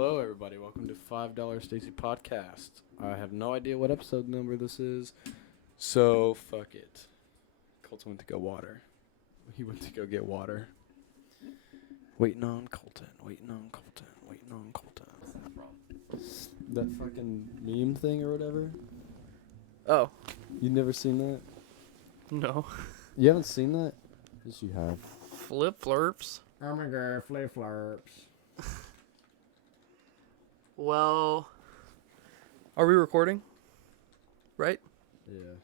Hello, everybody. Welcome to $5 Stacy Podcast. I have no idea what episode number this is, so fuck it. Colton went to go water. He went to go get water. Waiting on Colton. That fucking meme thing or whatever? Oh. You never seen that? No. You haven't seen that? Yes, you have. Flip flurps. Oh my god, flip flurps. Well, are we recording? Right? Yeah.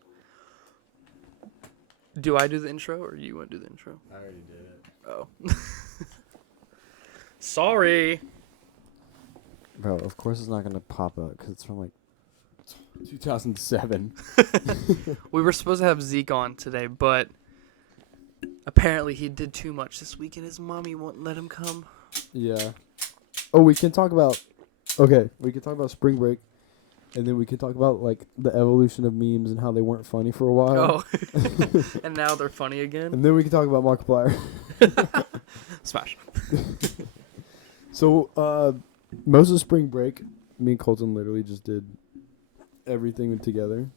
Do I do the intro or you want to do the intro? I already did it. Oh. Sorry. Bro, of course it's not going to pop up because it's from like 2007. We were supposed to have Zeke on today, but apparently he did too much this week and his mommy won't let him come. Yeah. Oh, we can talk about... Okay, we can talk about spring break, and then we can talk about, like, the evolution of memes and how they weren't funny for a while. Oh. And now they're funny again? And then we can talk about Markiplier. Smash. So, most of spring break, me and Colton literally just did everything together.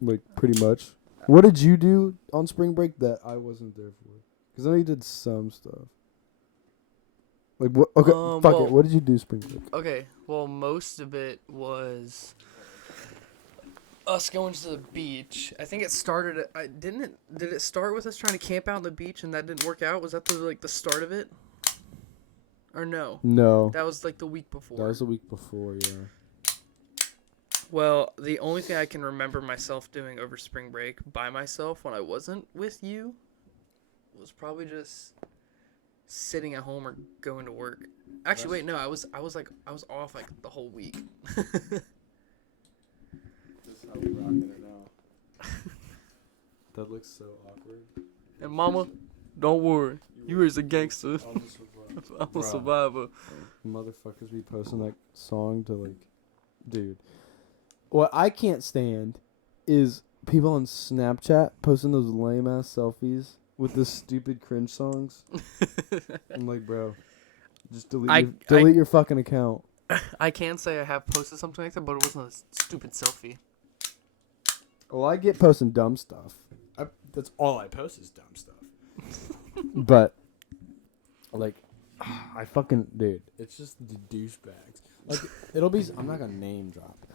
Like, pretty much. What did you do on spring break that I wasn't there for? Because I know you did some stuff. Like, what? Okay, fuck it. What did you do spring break? Okay, well, most of it was us going to the beach. I think it started did it start with us trying to camp out on the beach and that didn't work out? Was that the start of it? Or no? No. That was like the week before. That was the week before, yeah. Well, the only thing I can remember myself doing over spring break by myself when I wasn't with you was probably just sitting at home or going to work. Actually, wait, no, I was off like the whole week. This is how we rocking it now. That looks so awkward. And mama, don't worry. You is a gangster. I'm a survivor. Motherfuckers be posting that song to like, dude. What I can't stand is people on Snapchat posting those lame ass selfies with the stupid cringe songs. I'm like, bro, just delete your fucking account. I can say I have posted something like that, but it wasn't a stupid selfie. Well, I get posting dumb stuff. That's all I post is dumb stuff. But, like, I fucking, dude, it's just the douchebags. Like, it'll be, I'm not gonna name drop,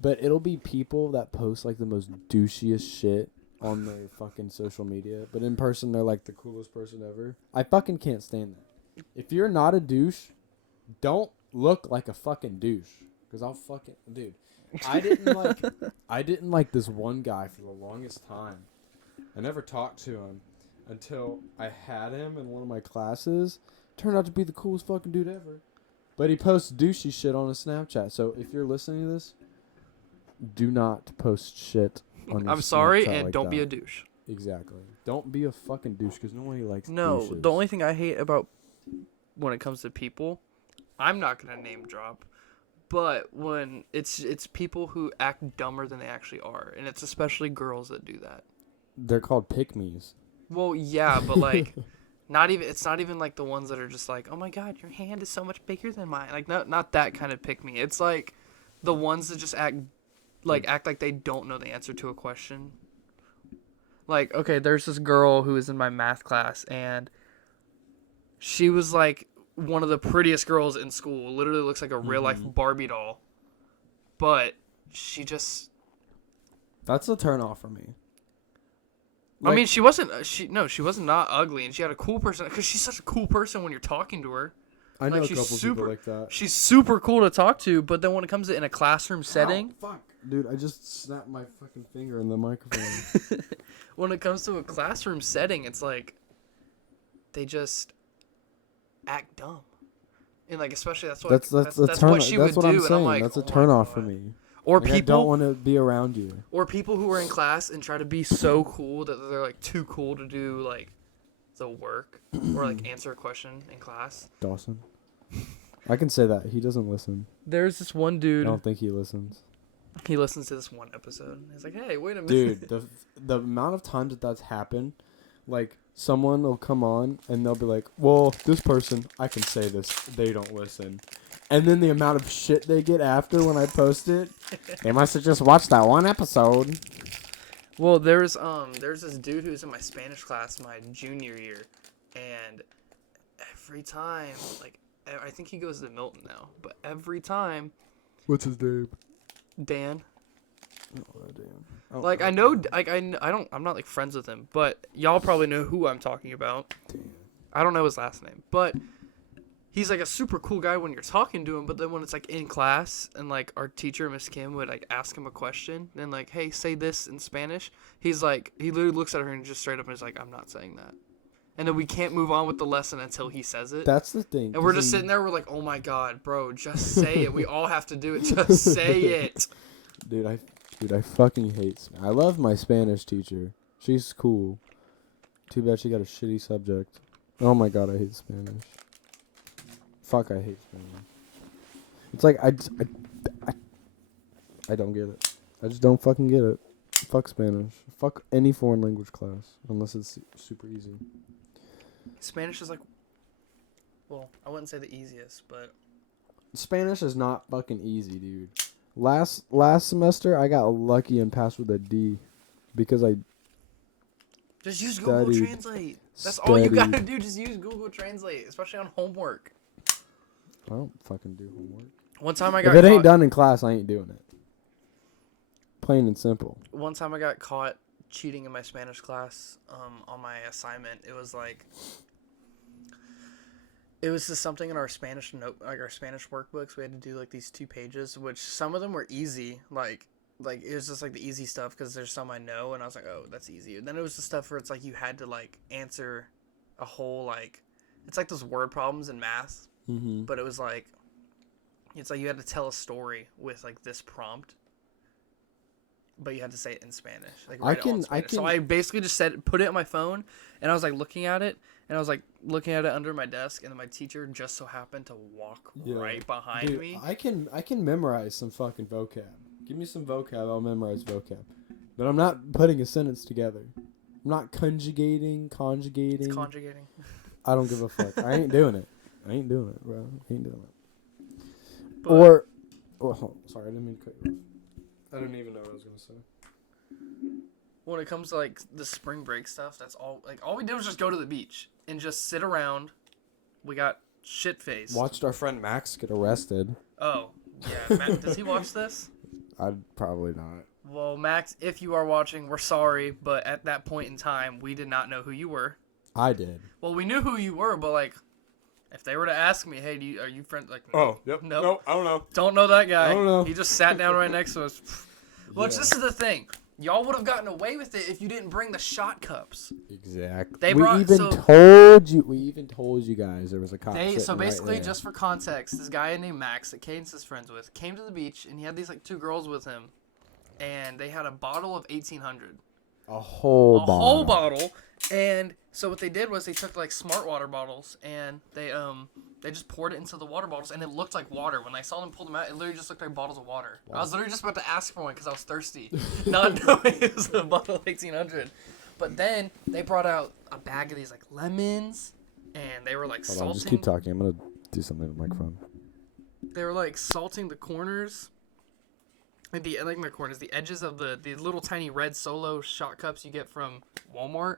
but it'll be people that post, like, the most douchiest shit on their fucking social media, but in person they're like the coolest person ever. I fucking can't stand that. If you're not a douche, don't look like a fucking douche, because I'll fucking, dude. I didn't like this one guy for the longest time. I never talked to him until I had him in one of my classes. Turned out to be the coolest fucking dude ever. But he posts douchey shit on his Snapchat. So if you're listening to this, do not post shit on your I'm sorry, Snapchat and like don't that. be a douche. Exactly. Don't be a fucking douche, because nobody likes No, douches. the only thing I hate about when it comes to people, I'm not gonna name drop, but when it's people who act dumber than they actually are, and it's especially girls that do that. They're called pick-me's. Well, yeah, but like, it's not even like the ones that are just like, oh my god, your hand is so much bigger than mine. Like, not that kind of pick me. It's like the ones that just act like they don't know the answer to a question. Like, okay, there's this girl who is in my math class, and she was like one of the prettiest girls in school. Literally looks like a real life Barbie doll. But she just, That's a turn off for me. I mean, she wasn't not ugly, and she had a cool person, because she's such a cool person when you're talking to her. I know Like, a couple people like that. She's super cool to talk to, but then when it comes to in a classroom setting, fuck. Dude, I just snapped my fucking finger in the microphone. when it comes to a classroom setting, it's like they just act dumb. And like, especially that's what she would do, and I'm like, that's a oh turn my off God. for me. Or like, people I don't want to be around you. Or people who are in class and try to be so cool that they're like too cool to do like the work or like answer a question in class. Dawson. I can say that. He doesn't listen. There's this one dude. I don't think he listens. He listens to this one episode. He's like, hey, wait a Dude, minute. the amount of times that's happened, like, someone will come on and they'll be like, well, this person, I can say this, they don't listen. And then the amount of shit they get after when I post it. They must have just watched that one episode. Well, there's this dude who's in my Spanish class my junior year, and every time, like, I think he goes to Milton now, but every time. What's his name? Dan. Oh, damn. Like, I know, like, I'm not, like, friends with him, but y'all probably know who I'm talking about. Damn. I don't know his last name, but he's, like, a super cool guy when you're talking to him, but then when it's, like, in class, and, like, our teacher, Miss Kim, would, like, ask him a question, and, like, hey, say this in Spanish, he's, like, he literally looks at her and just straight up is like, I'm not saying that. And then we can't move on with the lesson until he says it. That's the thing. And we're just sitting there, we're like, oh, my God, bro, just say it. We all have to do it. Just say it. Dude, I fucking hate Spanish. I love my Spanish teacher. She's cool. Too bad she got a shitty subject. Oh my god, I hate Spanish. Fuck, I hate Spanish. It's like, I don't get it. I just don't fucking get it. Fuck Spanish. Fuck any foreign language class. Unless it's super easy. Spanish is like, well, I wouldn't say the easiest, but Spanish is not fucking easy, dude. Last semester, I got lucky and passed with a D because I just use Google studied. Translate. That's all you gotta do. Just use Google Translate, especially on homework. I don't fucking do homework. One time I got If it ain't caught, done in class, I ain't doing it. Plain and simple. one time I got caught cheating in my Spanish class on my assignment. It was like, it was just something in our Spanish our Spanish workbooks. We had to do like these 2 pages, which some of them were easy. Like it was just like the easy stuff because there's some I know, and I was like, oh, that's easy. And then it was the stuff where it's like you had to like answer a whole like, it's like those word problems in math, but it was like, it's like you had to tell a story with like this prompt. But you had to say it in Spanish. Like write it all in Spanish. So I basically just put it on my phone, and I was like looking at it, and I was like looking at it under my desk, and then my teacher just so happened to walk right behind me. I can memorize some fucking vocab. Give me some vocab, I'll memorize vocab. But I'm not putting a sentence together. I'm not conjugating. It's conjugating. I don't give a fuck. I ain't doing it. I ain't doing it, bro. I ain't doing it. But, sorry, I didn't mean to cut you off. I don't even know what I was gonna say. when it comes to like the spring break stuff, that's all. Like all we did was just go to the beach and just sit around. We got shit faced. Watched our friend Max get arrested. Oh yeah, Matt, does he watch this? I'd probably not. Well, Max, if you are watching, we're sorry, but at that point in time, we did not know who you were. I did. Well, we knew who you were, but like, if they were to ask me, "Hey, are you friends?" Like, Oh, yep. Nope. No, I don't know. Don't know that guy. I don't know. He just sat down right next to us. Well, Yeah. this is the thing. Y'all would have gotten away with it if you didn't bring the shot cups. Exactly. We even told you guys there was a cop. So basically, right just for context, this guy named Max that Cadence is friends with came to the beach, and he had these like 2 girls with him, and they had a bottle of 1800. a whole bottle. And so what they did was they took like smart water bottles and they just poured it into the water bottles, and it looked like water. When I saw them pull them out, it literally just looked like bottles of water. Wow. I was literally just about to ask for one because I was thirsty, not knowing it was a bottle of 1800. But then they brought out a bag of these like lemons, and they were like Hold salting. on, just keep talking. I'm gonna do something with the microphone. They were like salting the corners. Like the edges of the little tiny red Solo shot cups you get from Walmart.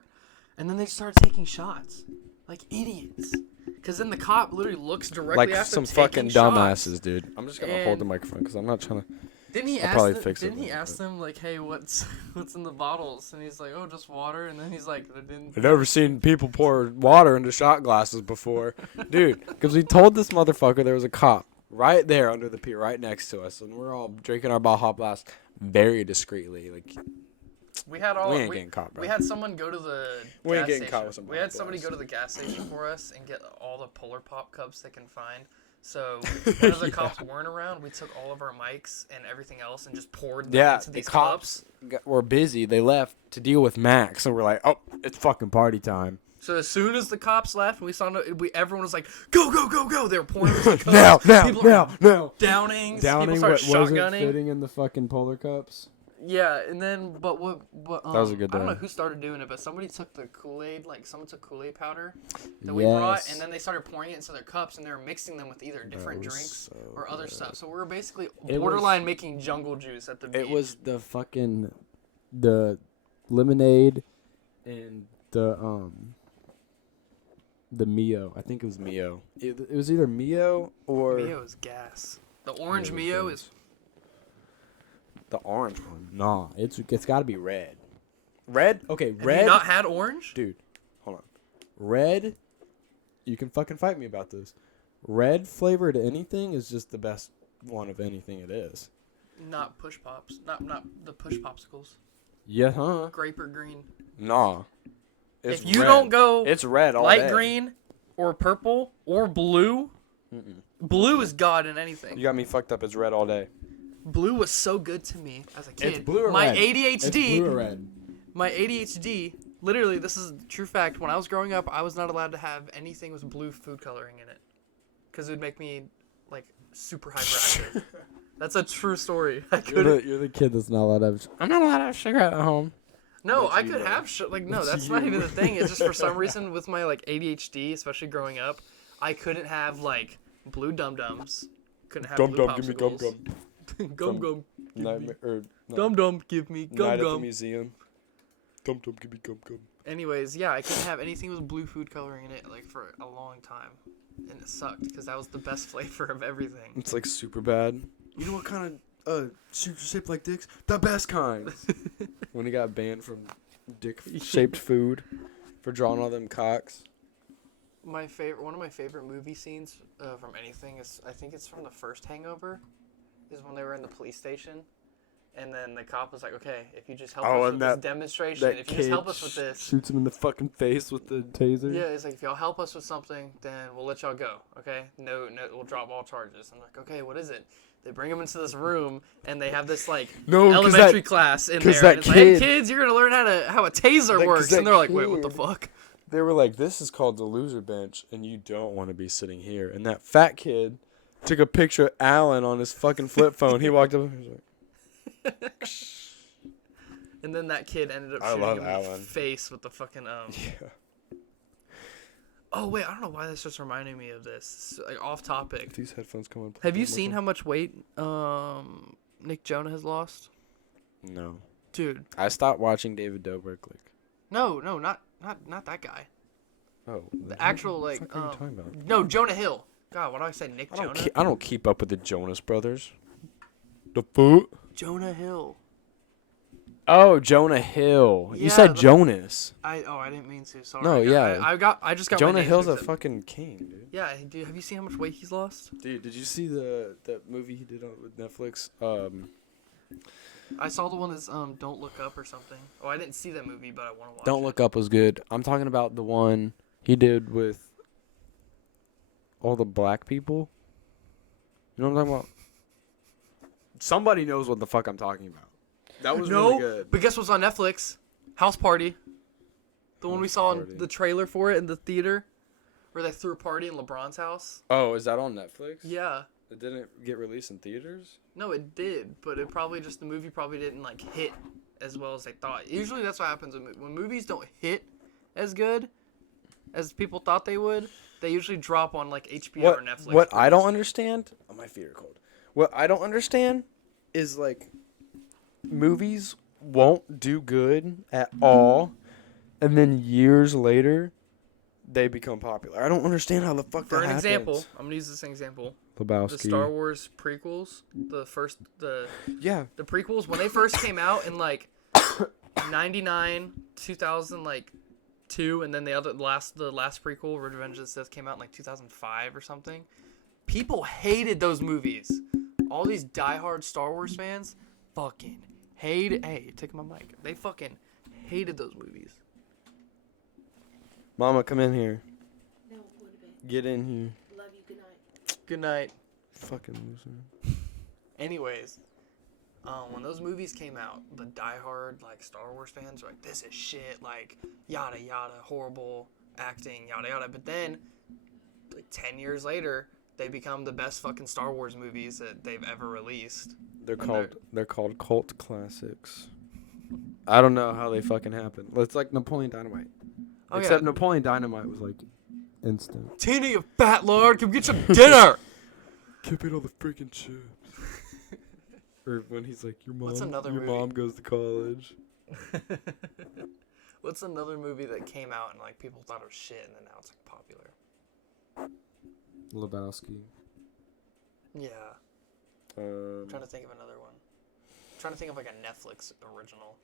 And then they started taking shots. Like idiots. Because then the cop literally looks directly Like after some taking fucking shots. dumbasses, dude. I'm just gonna hold the microphone because I'm not trying to. Didn't he ask them like, hey, what's in the bottles? And he's like, oh, just water. And then he's like, I've never seen people pour water into shot glasses before. Dude, because we told this motherfucker there was a cop right there under the pier, right next to us, and we're all drinking our Baja Blast very discreetly. Like, we had getting caught, bro. We had someone go to the We ain't gas getting caught with station. some We had Baja somebody Blast. go to the gas station for us and get all the Polar Pop cups they can find. So when the cops weren't around, we took all of our mics and everything else and just poured them into these cups. Were busy. They left to deal with Max, and we're like, oh, it's fucking party time. So as soon as the cops left, and we saw everyone was like, go, go, go, go. They were pouring into the cups. now. People were downing. People started what was it shotgunning. fitting in the fucking Polar Cups? Yeah, and then but what That was a good I don't know day. who started doing it, but somebody took the Kool-Aid, like someone took Kool-Aid powder that we brought, and then they started pouring it into their cups, and they were mixing them with either different drinks or other stuff. So we were basically borderline making jungle juice at the beach. It was the lemonade and the Mio. I think it was Mio. It was either Mio or Mio is gas. The orange Mio is the orange one. Nah, it's got to be red. Red? Okay, red. Have you not had orange? Dude, hold on. Red, you can fucking fight me about this. Red flavored anything is just the best one of anything it is. Not push pops. Not the push popsicles. Yeah, huh? Grape or green. Nah. It's if you red. don't go it's red all light day. green or purple or blue, blue is God in anything. You got me fucked up. It's red all day. Blue was so good to me as a kid. It's blue or my red? ADHD. It's blue or red? My ADHD. Literally, this is a true fact. When I was growing up, I was not allowed to have anything with blue food coloring in it, because it would make me like super hyperactive. That's a true story. You're the kid that's not allowed to have. I'm not allowed to have sugar at home. No, I could have no, that's not even the thing. It's just for some reason with my like ADHD, especially growing up, I couldn't have like blue Dum Dums. Couldn't have blue popsicles. Give me gum Gum Gum. Dum Dum give me Gum Night at the Gum. museum. Dum give me gum. Anyways, yeah, I couldn't have anything with blue food coloring in it like for a long time, and it sucked because that was the best flavor of everything. It's like super bad. You know what kind of shaped like dicks? The best kind. When he got banned from dick-shaped food for drawing all them cocks. One of my favorite movie scenes from anything is, I think it's from the first Hangover, is when they were in the police station, and then the cop was like, "Okay, if you just help us with this demonstration, if you just help us with this," shoots him in the fucking face with the taser. Yeah, it's like, if y'all help us with something, then we'll let y'all go. Okay, no, we'll drop all charges. I'm like, okay, what is it? They bring him into this room, and they have this like elementary class in there. And it's like, hey kids, you're gonna learn how a taser works. And they're like, wait, what the fuck? They were like, this is called the loser bench, and you don't want to be sitting here. And that fat kid took a picture of Alan on his fucking flip phone. He walked up and was like, and then that kid ended up shooting him in the face with the fucking Yeah. Oh wait, I don't know why that's just reminding me of this. It's, like, off topic. If these headphones come on. Have you seen how much weight Nick Jonah has lost? No. Dude. I stopped watching David Dobrik. No, not that guy. Oh. The actual like. What the fuck are you talking about? No, Jonah Hill. God, why do I say Nick Jonah? I don't keep up with the Jonas Brothers. The foot. Jonah Hill. Oh, Jonah Hill. Yeah, you said Jonas. I didn't mean to. Sorry. No, I just got Jonah my name Hill's a mixed up. fucking king, dude. Yeah, dude. Have you seen how much weight he's lost? Dude, did you see the movie he did with Netflix? I saw the one that's Don't Look Up or something. Oh, I didn't see that movie, but I want to watch Don't it. Look Up was good. I'm talking about the one he did with all the black people. You know what I'm talking about? Somebody knows what the fuck I'm talking about. That was really good. But guess what's on Netflix? House Party. The one we saw in the trailer for it in the theater, where they threw a party in LeBron's house. Oh, is that on Netflix? Yeah. It didn't get released in theaters? No, it did, but the movie probably didn't like hit as well as they thought. Usually that's what happens when movies don't hit as good as people thought they would. They usually drop on like HBO or Netflix. What I don't understand, my feet are cold. What I don't understand is like movies won't do good at all, and then years later they become popular. I don't understand how the fuck that happens. For an example, I'm gonna use this example. Lebowski. The Star Wars prequels, the prequels when they first came out in like 99, 2000, like 2, and then the last prequel, Revenge of the Sith, came out in like 2005 or something. People hated those movies. All these diehard Star Wars fans fucking hated. Hey, you're taking my mic. They fucking hated those movies. Mama, come in here. No, go to bed. Get in here. Love you. Good night. Good night. Fucking loser. Anyways, when those movies came out, the diehard like Star Wars fans were like, "This is shit," like yada yada, horrible acting, yada yada. But then, like 10 years later, they become the best fucking Star Wars movies that they've ever released. They're called cult classics. I don't know how they fucking happen. It's like Napoleon Dynamite. Oh, Except yeah. Napoleon Dynamite was like instant. Tina, you fat lord, come get some dinner. Keep it all the freaking chips. Or when he's like, your What's another movie? mom goes to college. What's another movie that came out and like people thought it was shit and then now it's like popular? Lebowski. Yeah. I'm trying to think of another one. I'm trying to think of like a Netflix original.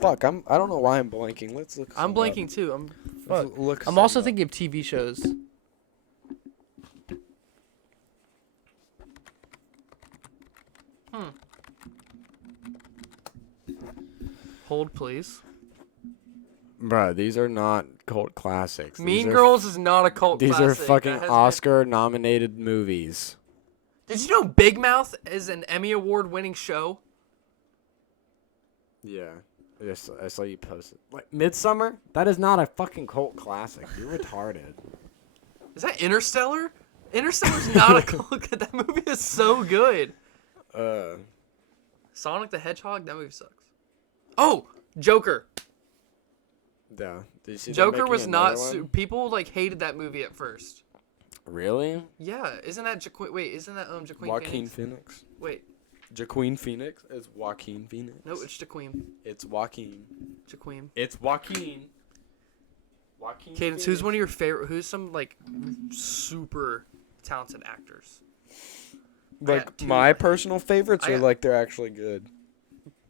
Fuck, I don't know why I'm blanking. Let's look. I'm some up. blanking too. I'm Look I'm some also up. thinking of TV shows. Hold, please. Bro, these are not cult classics. Mean Girls is not a cult These classic. are fucking That has Oscar-nominated movies. Did you know Big Mouth is an Emmy Award-winning show? Yeah. I saw you post it. Like, Midsummer? That is not a fucking cult classic. You're retarded. Is that Interstellar? Interstellar's not a cult. That movie is so good. Sonic the Hedgehog? That movie sucks. Oh, Joker. Yeah. Did you see they're Joker making was not. another one? People like hated that movie at first. Really? Yeah, isn't that Wait, isn't that Jaquin Joaquin Phoenix? Phoenix. Wait, Jaquin Phoenix. It's Joaquin Phoenix. no, it's Jaquin. It's Joaquin. Jaquin. It's Joaquin. Joaquin. Cadence, who's one of your favorite? Who's some like super talented actors? I Like got two. my personal favorites, I or got- like they're actually good.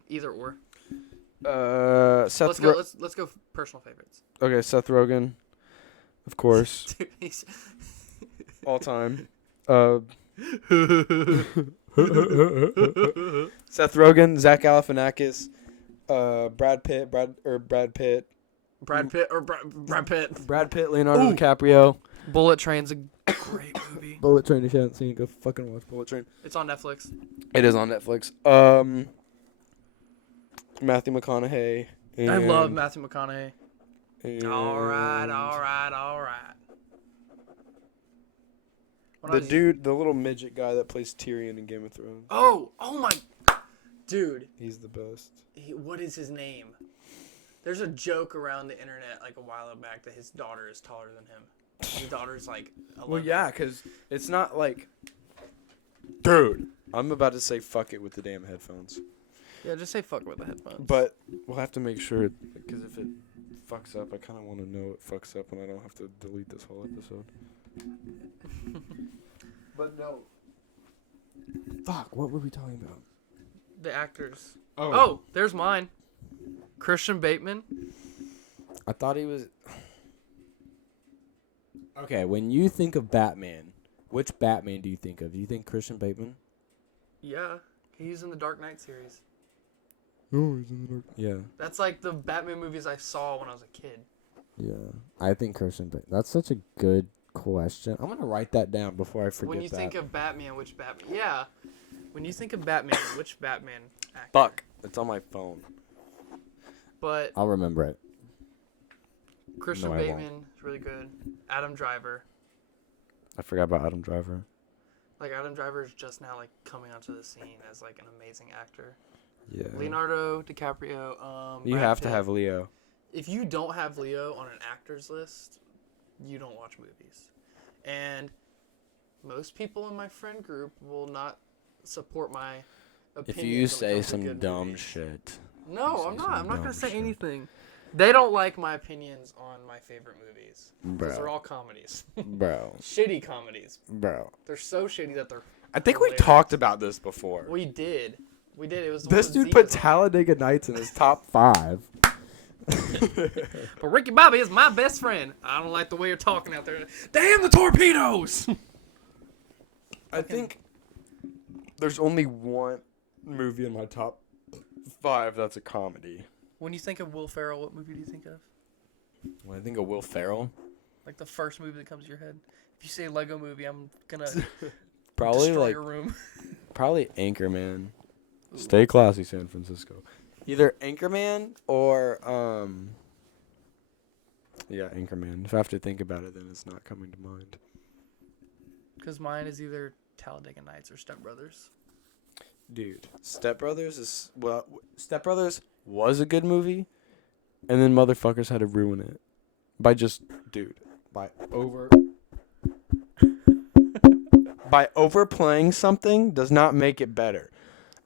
Either or. Seth. Let's go personal favorites. Okay, Seth Rogen, of course, Dude, he's- all time. Seth Rogen, Zach Galifianakis, Brad Pitt, Brad Pitt or Brad Pitt. Leonardo Ooh. DiCaprio. Bullet Train's a great movie. Bullet Train. If you haven't seen it, go fucking watch Bullet Train. It's on Netflix. It is on Netflix. Matthew McConaughey. I love and- Matthew McConaughey. and All right. When I The was- dude, the little midget guy that plays Tyrion in Game of Thrones. Oh my, dude. He's the best. What is his name? There's a joke around the internet like a while back that his daughter is taller than him. His daughter's like 11. Well, yeah, because it's not like... Dude. I'm about to say fuck it with the damn headphones. Yeah, just say fuck with the headphones. But we'll have to make sure, because if it fucks up, I kind of want to know it fucks up and I don't have to delete this whole episode. But no. Fuck, what were we talking about? the actors. Oh. Oh, there's mine. Christian Bateman. I thought he was... Okay, when you think of Batman, which Batman do you think of? Do you think Christian Bateman? Yeah, he's in the Dark Knight series. Oh, he's in the dark. Yeah. That's like the Batman movies I saw when I was a kid. Yeah. I think Christian Bateman. That's such a good question. I'm going to write that down before I forget When you that. think of Batman, which Batman? Yeah. When you think of Batman, which Batman actor? Fuck. It's on my phone. But I'll remember it. Christian No, I won't. Bateman is really good. Adam Driver. I forgot about Adam Driver. Like Adam Driver is just now like coming onto the scene as like an amazing actor. Yeah. Leonardo DiCaprio. You Brad have to Pitt. have Leo. If you don't have Leo on an actors list, you don't watch movies. And most people in my friend group will not support my If opinions you when it say comes to some good dumb movies. shit. No, say I'm some not. I'm not dumb gonna say shit. anything. They don't like my opinions on my favorite movies. Because they're Bro. all comedies. Bro. Shitty comedies. Bro. They're so shitty that they're... I think we hilarious. talked about this before. We did. We did. It was the This one dude with put Zeta's on. Talladega Nights in his top 5. But Ricky Bobby is my best friend. I don't like the way you're talking out there. Damn the torpedoes! I think there's only one movie in my top 5 that's a comedy. When you think of Will Ferrell, what movie do you think of? When I think of Will Ferrell, Like the first movie that comes to your head. If you say Lego movie, I'm gonna probably destroy like your room. probably Anchorman. Stay classy, San Francisco. Either Anchorman or yeah, Anchorman. If I have to think about it, then it's not coming to mind. Because mine is either Talladega Nights or Step Brothers. Dude, Step Brothers was a good movie, and then motherfuckers had to ruin it by overplaying something does not make it better.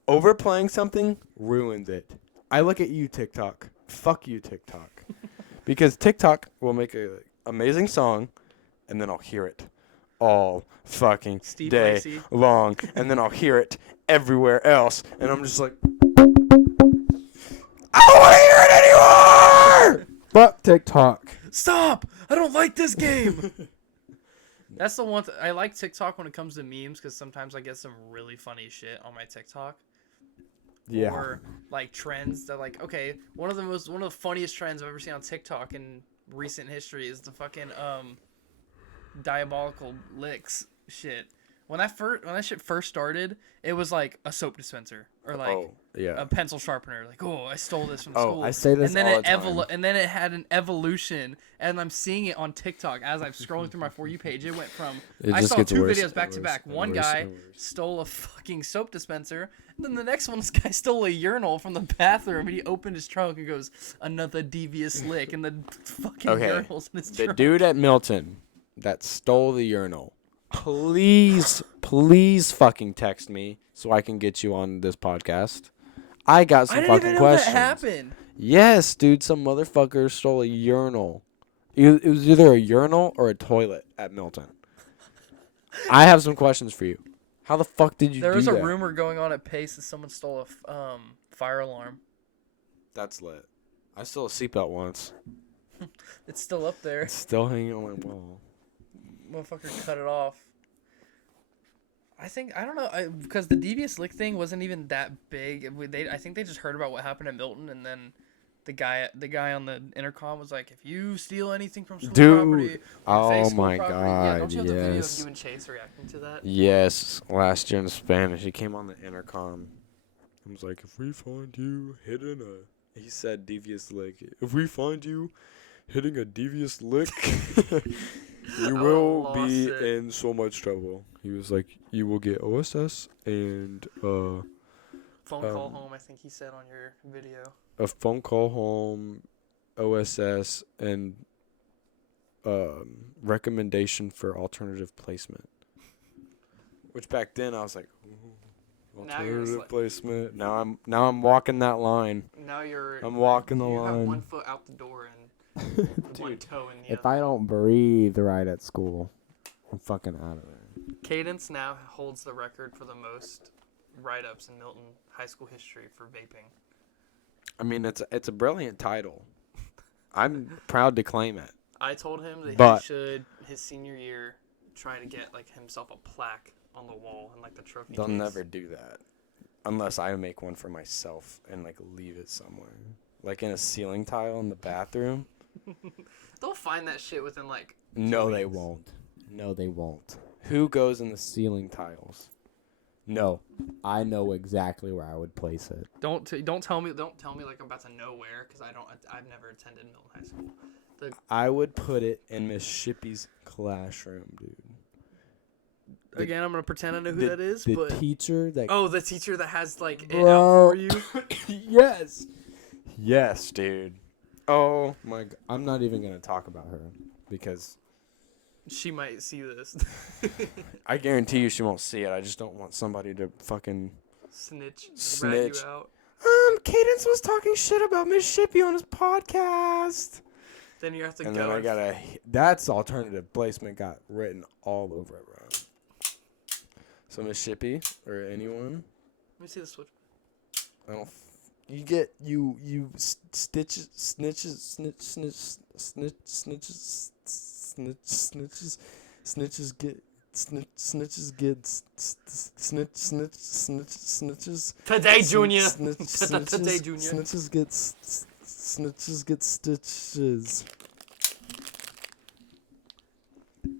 Overplaying something ruins it. I look at you, TikTok. Fuck you, TikTok. Because TikTok will make a amazing song, and then I'll hear it all fucking Steve day Lacy. long, and then I'll hear it everywhere else, and I'm just like, I don't want to hear it anymore. Fuck TikTok. Stop! I don't like this game. That's the one. I like TikTok when it comes to memes because sometimes I get some really funny shit on my TikTok. Yeah. Or like trends that one of the funniest trends I've ever seen on TikTok in recent history is the fucking diabolical licks shit. When that shit first started, it was like a soap dispenser or like a pencil sharpener. Like, oh, I stole this from school. I say this and then all it the time. And then it had an evolution, and I'm seeing it on TikTok as I'm scrolling through my For You page. It went from I saw two videos back to back. One guy stole a fucking soap dispenser, and then the next one, this guy stole a urinal from the bathroom, and he opened his trunk and goes, another devious lick, and the fucking urinal's in his trunk. The dude at Milton that stole the urinal. Please fucking text me so I can get you on this podcast. I got some fucking questions. I didn't even know that happened. Yes, dude, some motherfucker stole a urinal. It was either a urinal or a toilet at Milton. I have some questions for you. How the fuck did you do that? There was a rumor going on at Pace that someone stole a fire alarm. That's lit. I stole a seatbelt once. It's still up there. It's still hanging on my wall. Motherfucker cut it off. I don't know, because the devious lick thing wasn't even that big. I think they just heard about what happened at Milton, and then the guy on the intercom was like, "If you steal anything from school property, oh school my property, god, don't you have the video of yes, you and Chase reacting to that? Yes, last year in Spanish, he came on the intercom. He was like, "If we find you hitting he said devious lick. If we find you hitting a devious lick." You will be in so much trouble. He was like, you will get OSS and phone call home, I think he said on your video. A phone call home, OSS, and recommendation for alternative placement. Which back then I was like, ooh, alternative placement. Now I'm walking that line. Now I'm walking the line. You have 1 foot out the door and one toe in the If I don't breathe right at school, I'm fucking out of there. Cadence now holds the record for the most write-ups in Milton high school history for vaping. I mean, it's a brilliant title. I'm proud to claim it. I told him that he should, his senior year, try to get like himself a plaque on the wall and like the trophy They'll case. never do that unless I make one for myself and like leave it somewhere, like in a ceiling tile in the bathroom. They'll find that shit within like. No, they won't. No, they won't. Who goes in the ceiling tiles? No, I know exactly where I would place it. Don't tell me like I'm about to know where, because I've never attended Milton High School. I would put it in Miss Shippy's classroom, dude. Again, I'm gonna pretend I know who that is. The but teacher that. Oh, the teacher that has like it out for you. Yes. Yes, dude. Oh my god. I'm not even gonna talk about her because she might see this. I guarantee you she won't see it. I just don't want somebody to fucking snitch. Rat you out. Cadence was talking shit about Miss Shippy on his podcast. Then you have to and go. Then I that's alternative placement got written all over it, bro. So Miss Shippy or anyone. Let me see the switch. I don't. You get snitches get snitches. Today, Junior. Today, Junior. Snitches get stitches.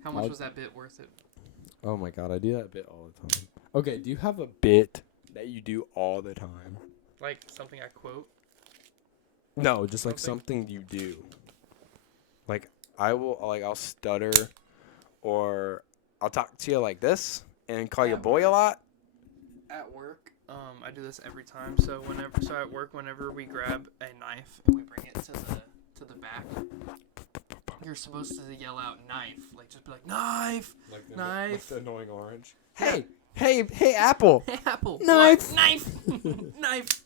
How much was that bit worth it? Oh my god, I do that bit all the time. Okay, do you have a bit that you do all the time? Like something I quote? No, just like something you do. Like I'll stutter, or I'll talk to you like this and call you boy a lot. At work, I do this every time. So at work, whenever we grab a knife and we bring it to the back, you're supposed to yell out knife, like just be like knife, knife. Like the annoying orange. Hey, Apple. Hey, Apple, Knife. What? Knife, knife.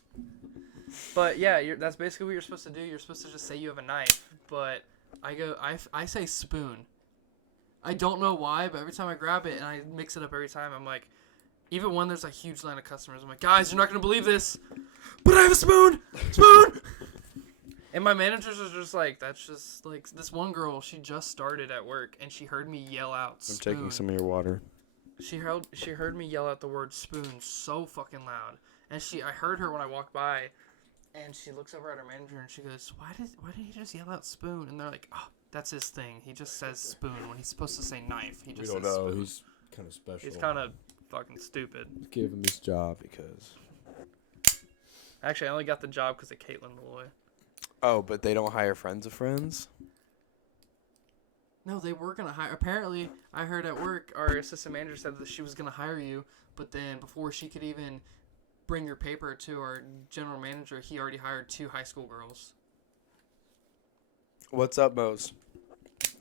But yeah, that's basically what you're supposed to do. You're supposed to just say you have a knife, but I say spoon. I don't know why, but every time I grab it and I mix it up every time, I'm like, even when there's a huge line of customers, I'm like, guys, you're not gonna believe this, but I have a spoon. And my managers are just like, that's just like this one girl. She just started at work and she heard me yell out spoon. I'm taking some of your water. She heard me yell out the word spoon so fucking loud, and I heard her when I walked by, and she looks over at her manager and she goes, why did he just yell out spoon? And they're like, oh, that's his thing. He just says spoon when he's supposed to say knife. He just says spoon. He's kind of special. He's kind of fucking stupid. Give him his job because. Actually, I only got the job because of Caitlin Malloy. Oh, but they don't hire friends of friends? No, they were gonna hire. Apparently, I heard at work our assistant manager said that she was gonna hire you, but then before she could even bring your paper to our general manager, he already hired 2 high school girls. What's up, Mose?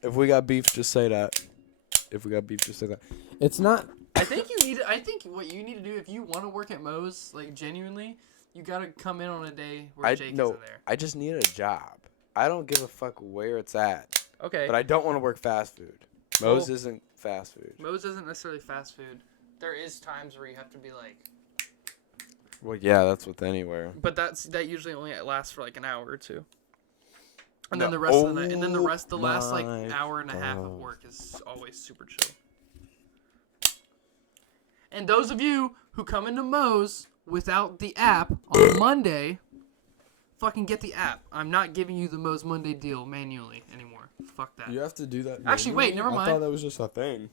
If we got beef, just say that. It's not. I think what you need to do if you want to work at Moe's, like genuinely, you gotta come in on a day where Jake is in there. I just need a job. I don't give a fuck where it's at. Okay. But I don't want to work fast food. Moe's isn't fast food. Moe's isn't necessarily fast food. There is times where you have to be like. Well, yeah, that's with anywhere. But that usually only lasts for like an hour or two. And then No. the rest of the night, and then the last like my hour and a half of God. work is always super chill. And those of you who come into Moe's without the app on Monday, fucking get the app. I'm not giving you the Moe's Monday deal manually anymore. Fuck that. You have to do that. Actually, wait, never mind. I thought that was just a thing.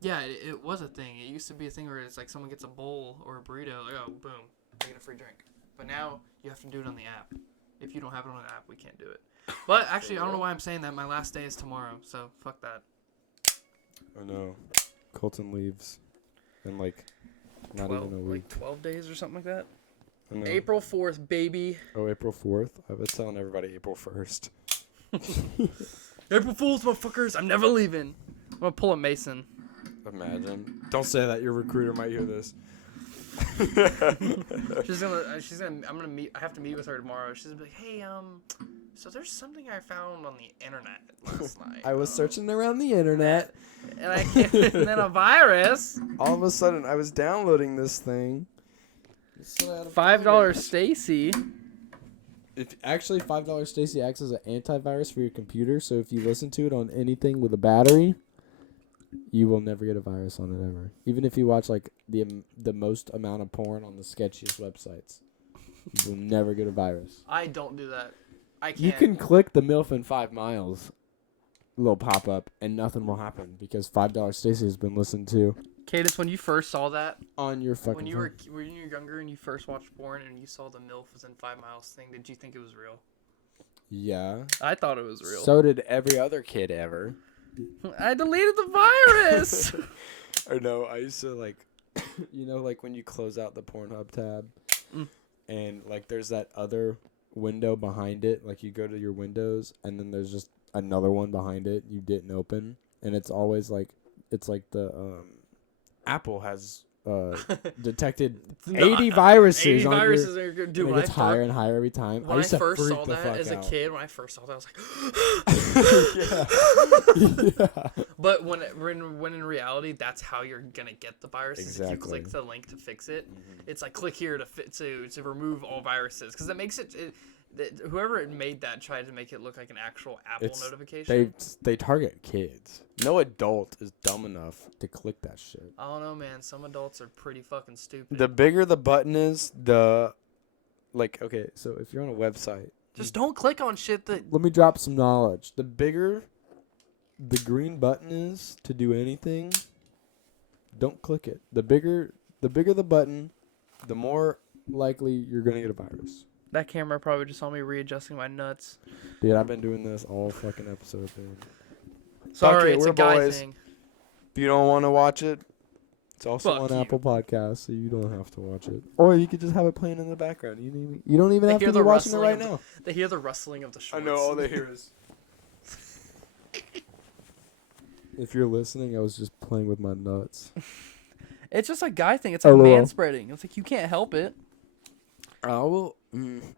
Yeah, it was a thing. It used to be a thing where it's like someone gets a bowl or a burrito, like, oh, boom, they get a free drink. But now you have to do it on the app. If you don't have it on the app, we can't do it. But actually, I don't know why I'm saying that. My last day is tomorrow, so fuck that. I know. Colton leaves in like not even a week. Like 12 days or something like that. I know. April 4th, baby. Oh, April 4th? I was telling everybody April 1st. April Fool's, motherfuckers. I'm never leaving. I'm gonna pull a Mason. Imagine. Don't say that. Your recruiter might hear this. I have to meet with her tomorrow. She's gonna be like, hey, so there's something I found on the internet last night. I was searching around the internet. And and then a virus. All of a sudden, I was downloading this thing. $5 Stacy. If actually $5 Stacy acts as an antivirus for your computer, so if you listen to it on anything with a battery, you will never get a virus on it ever. Even if you watch like the most amount of porn on the sketchiest websites, you will never get a virus. I don't do that. I can't. You can click the MILF in 5 miles little pop up and nothing will happen because $5 Stacy has been listened to Cadence, when you first saw that, on your fucking when you phone. were younger and you first watched porn and you saw the MILF was in 5 miles thing, did you think it was real? Yeah. I thought it was real. So did every other kid ever. I deleted the virus. Or no, I used to like, like when you close out the Pornhub tab, and like there's that other window behind it. Like you go to your windows, and then there's just another one behind it you didn't open, and it's always like the Apple has detected 80 viruses. 80 on viruses your, are good. and Dude, it gets higher and higher every time. When I used to first freak saw the that fuck as a out. kid, I was like, Yeah. But when in reality, that's how you're gonna get the viruses. If you Exactly. click the link to fix it, it's like click here to remove all viruses, because it makes whoever made that tried to make it look like an actual Apple notification. They target kids. No adult is dumb enough to click that shit. I don't know, man. Some adults are pretty fucking stupid. The bigger the button is, Okay, so if you're on a website, Just don't click on shit that. let me drop some knowledge. The bigger the green button is to do anything, don't click it. The bigger the button, the more likely you're gonna get a virus. That camera probably just saw me readjusting my nuts. Dude, I've been doing this all fucking episode, dude. Sorry, it, it's we're a guy boys. thing. If you don't want to watch it, it's also Fuck on you. Apple Podcasts, so you don't have to watch it. Or you could just have it playing in the background. You don't even They have hear to be the watching it rustling right of the- now. They hear the rustling of the shorts. I know all they hear is. If you're listening, I was just playing with my nuts. It's just a guy thing. It's Oh, like well. man spreading. It's like you can't help it. I'm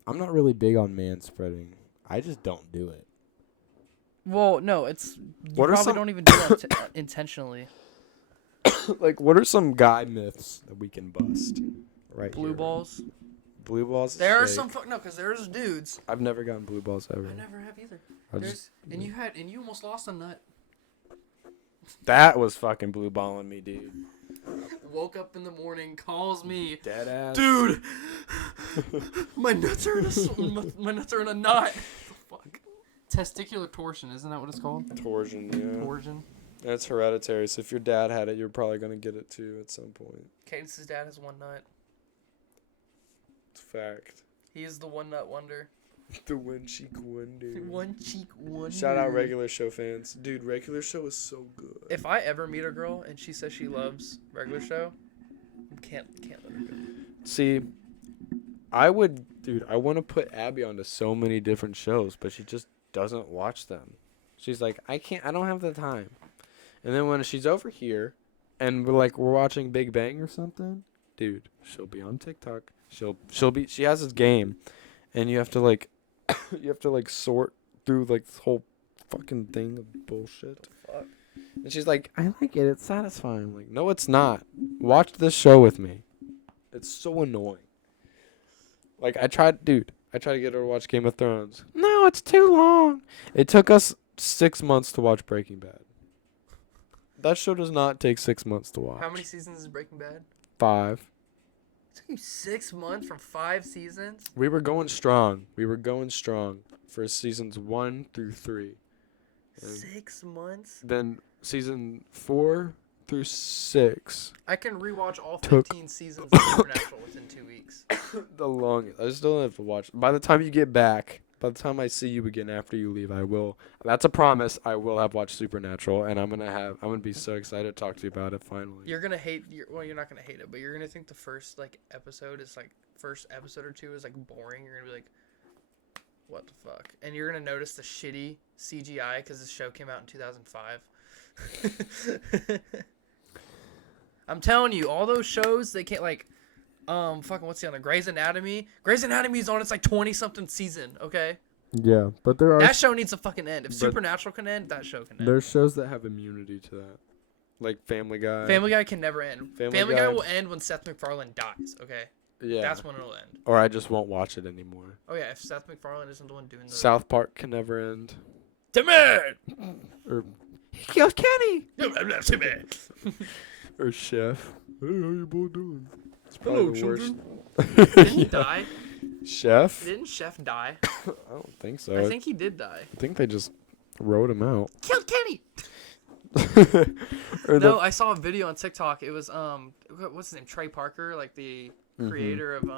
not really big on man spreading. I just don't do it. Well, no, it's you What are probably some- don't even do that intentionally. Like, what are some guy myths that we can bust? Right. Blue here? balls. Blue balls. is There are fake. some no, because there's dudes. I've never gotten blue balls ever. I never have either. I There's just, and you almost lost a nut. that was fucking blue balling me, dude. Woke up in the morning, calls me, Dead ass. dude. My nuts are in my nuts are in a knot. What the fuck? Testicular torsion, isn't that what it's called? Torsion, yeah. Torsion. That's hereditary, so if your dad had it, you're probably going to get it too at some point. Cadence's dad has one nut. It's fact. He is the one nut wonder. The one cheek wonder. One cheek wonder. Shout out regular show fans. Dude, regular show is so good. If I ever meet a girl and she says she loves regular show, can't let her go. See, I want to put Abby onto so many different shows, but she just doesn't watch them. She's like, I don't have the time. And then when she's over here and we're watching Big Bang or something, dude, she'll be on TikTok. She has this game and you have to sort through this whole fucking thing of bullshit. Fuck. And she's like, I like it. It's satisfying. I'm like, no, it's not. Watch this show with me. It's so annoying. Like, I tried to get her to watch Game of Thrones. No, it's too long. It took us 6 months to watch Breaking Bad. That show does not take 6 months to watch. How many seasons is Breaking Bad? 5. It took you 6 months from 5 seasons? We were going strong. For seasons 1 through 3. And 6 months? then season 4 through 6. I can rewatch all Took- 15 seasons of Supernatural within 2 weeks. The longest. I still have to watch. By the time you get back, by the time I see you again after you leave, I will. That's a promise. I will have watched Supernatural, and I'm gonna be so excited to talk to you about it finally. You're gonna hate. You're not gonna hate it, but you're gonna think the first episode is first episode or two is boring. You're gonna be like, what the fuck? And you're gonna notice the shitty CGI because the show came out in 2005. I'm telling you, all those shows they can't fucking what's the other? Grey's Anatomy. Grey's Anatomy is on its 20-something season. Okay, Yeah, but there are that show needs to fucking end. If but- Supernatural can end, that show can end. there's shows that have immunity to that, like Family Guy. Family Guy can never end. Family Family Guy Guy- will end when Seth MacFarlane dies. Okay, Yeah. that's when it'll end. Or I just won't watch it anymore. Oh yeah, if Seth MacFarlane isn't the one doing the South Park can never end. Timmy. Or he kills Kenny. Timmy. Or Chef. Hey, how you both doing? It's Hello, probably the worst. Didn't he die? Chef? Didn't Chef die? I don't think so. I think he did die. I think they just wrote him out. Killed Kenny. Or No, I saw a video on TikTok. It was what's his name? Trey Parker, the Mm-hmm. creator of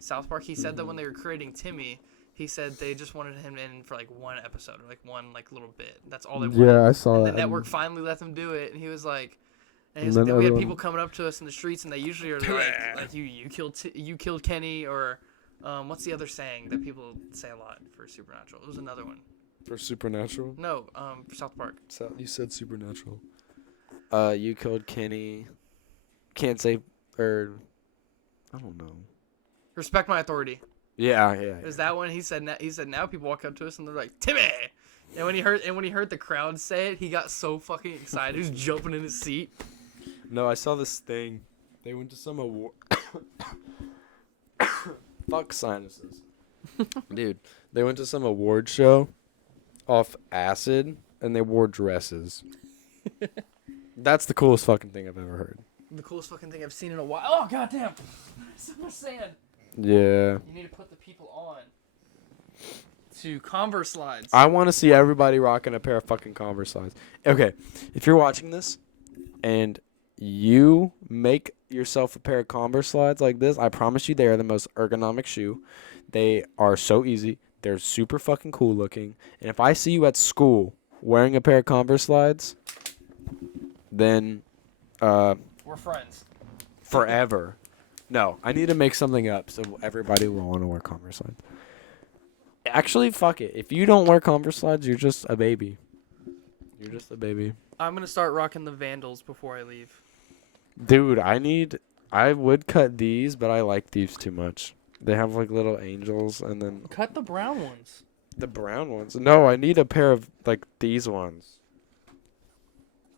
South Park. He said that when they were creating Timmy, he said they just wanted him in for one episode or one little bit. That's all they wanted. Yeah, I saw And that. the network finally let them do it, and he was like, And we then had everyone- people coming up to us in the streets, and they usually are like you killed Kenny, or what's the other saying that people say a lot for Supernatural? It was another one. For Supernatural? No, for South Park. You said Supernatural. You killed Kenny. Can't say, or I don't know. Respect my authority. Yeah. Is that one? He said now people walk up to us and they're like, Timmy. And when he heard the crowd say it, he got so fucking excited. He was jumping in his seat. No, I saw this thing. They went to some award. Fuck sinuses. Dude, they went to some award show off acid and they wore dresses. That's the coolest fucking thing I've ever heard. The coolest fucking thing I've seen in a while. Oh, goddamn. So much sand. Yeah. You need to put the people on to Converse slides. I want to see everybody rocking a pair of fucking Converse slides. Okay, if you're watching this and you make yourself a pair of Converse slides like this, I promise you they are the most ergonomic shoe. They are so easy. They're super fucking cool looking. And if I see you at school wearing a pair of Converse slides, then We're friends. forever. No, I need to make something up so everybody will want to wear Converse slides. Actually, fuck it. If you don't wear Converse slides, you're just a baby. You're just a baby. I'm gonna start rocking the Vandals before I leave. Dude, I would cut these, but I like these too much. They have like little angels and then Cut the brown ones. the brown ones. No, I need a pair of like these ones.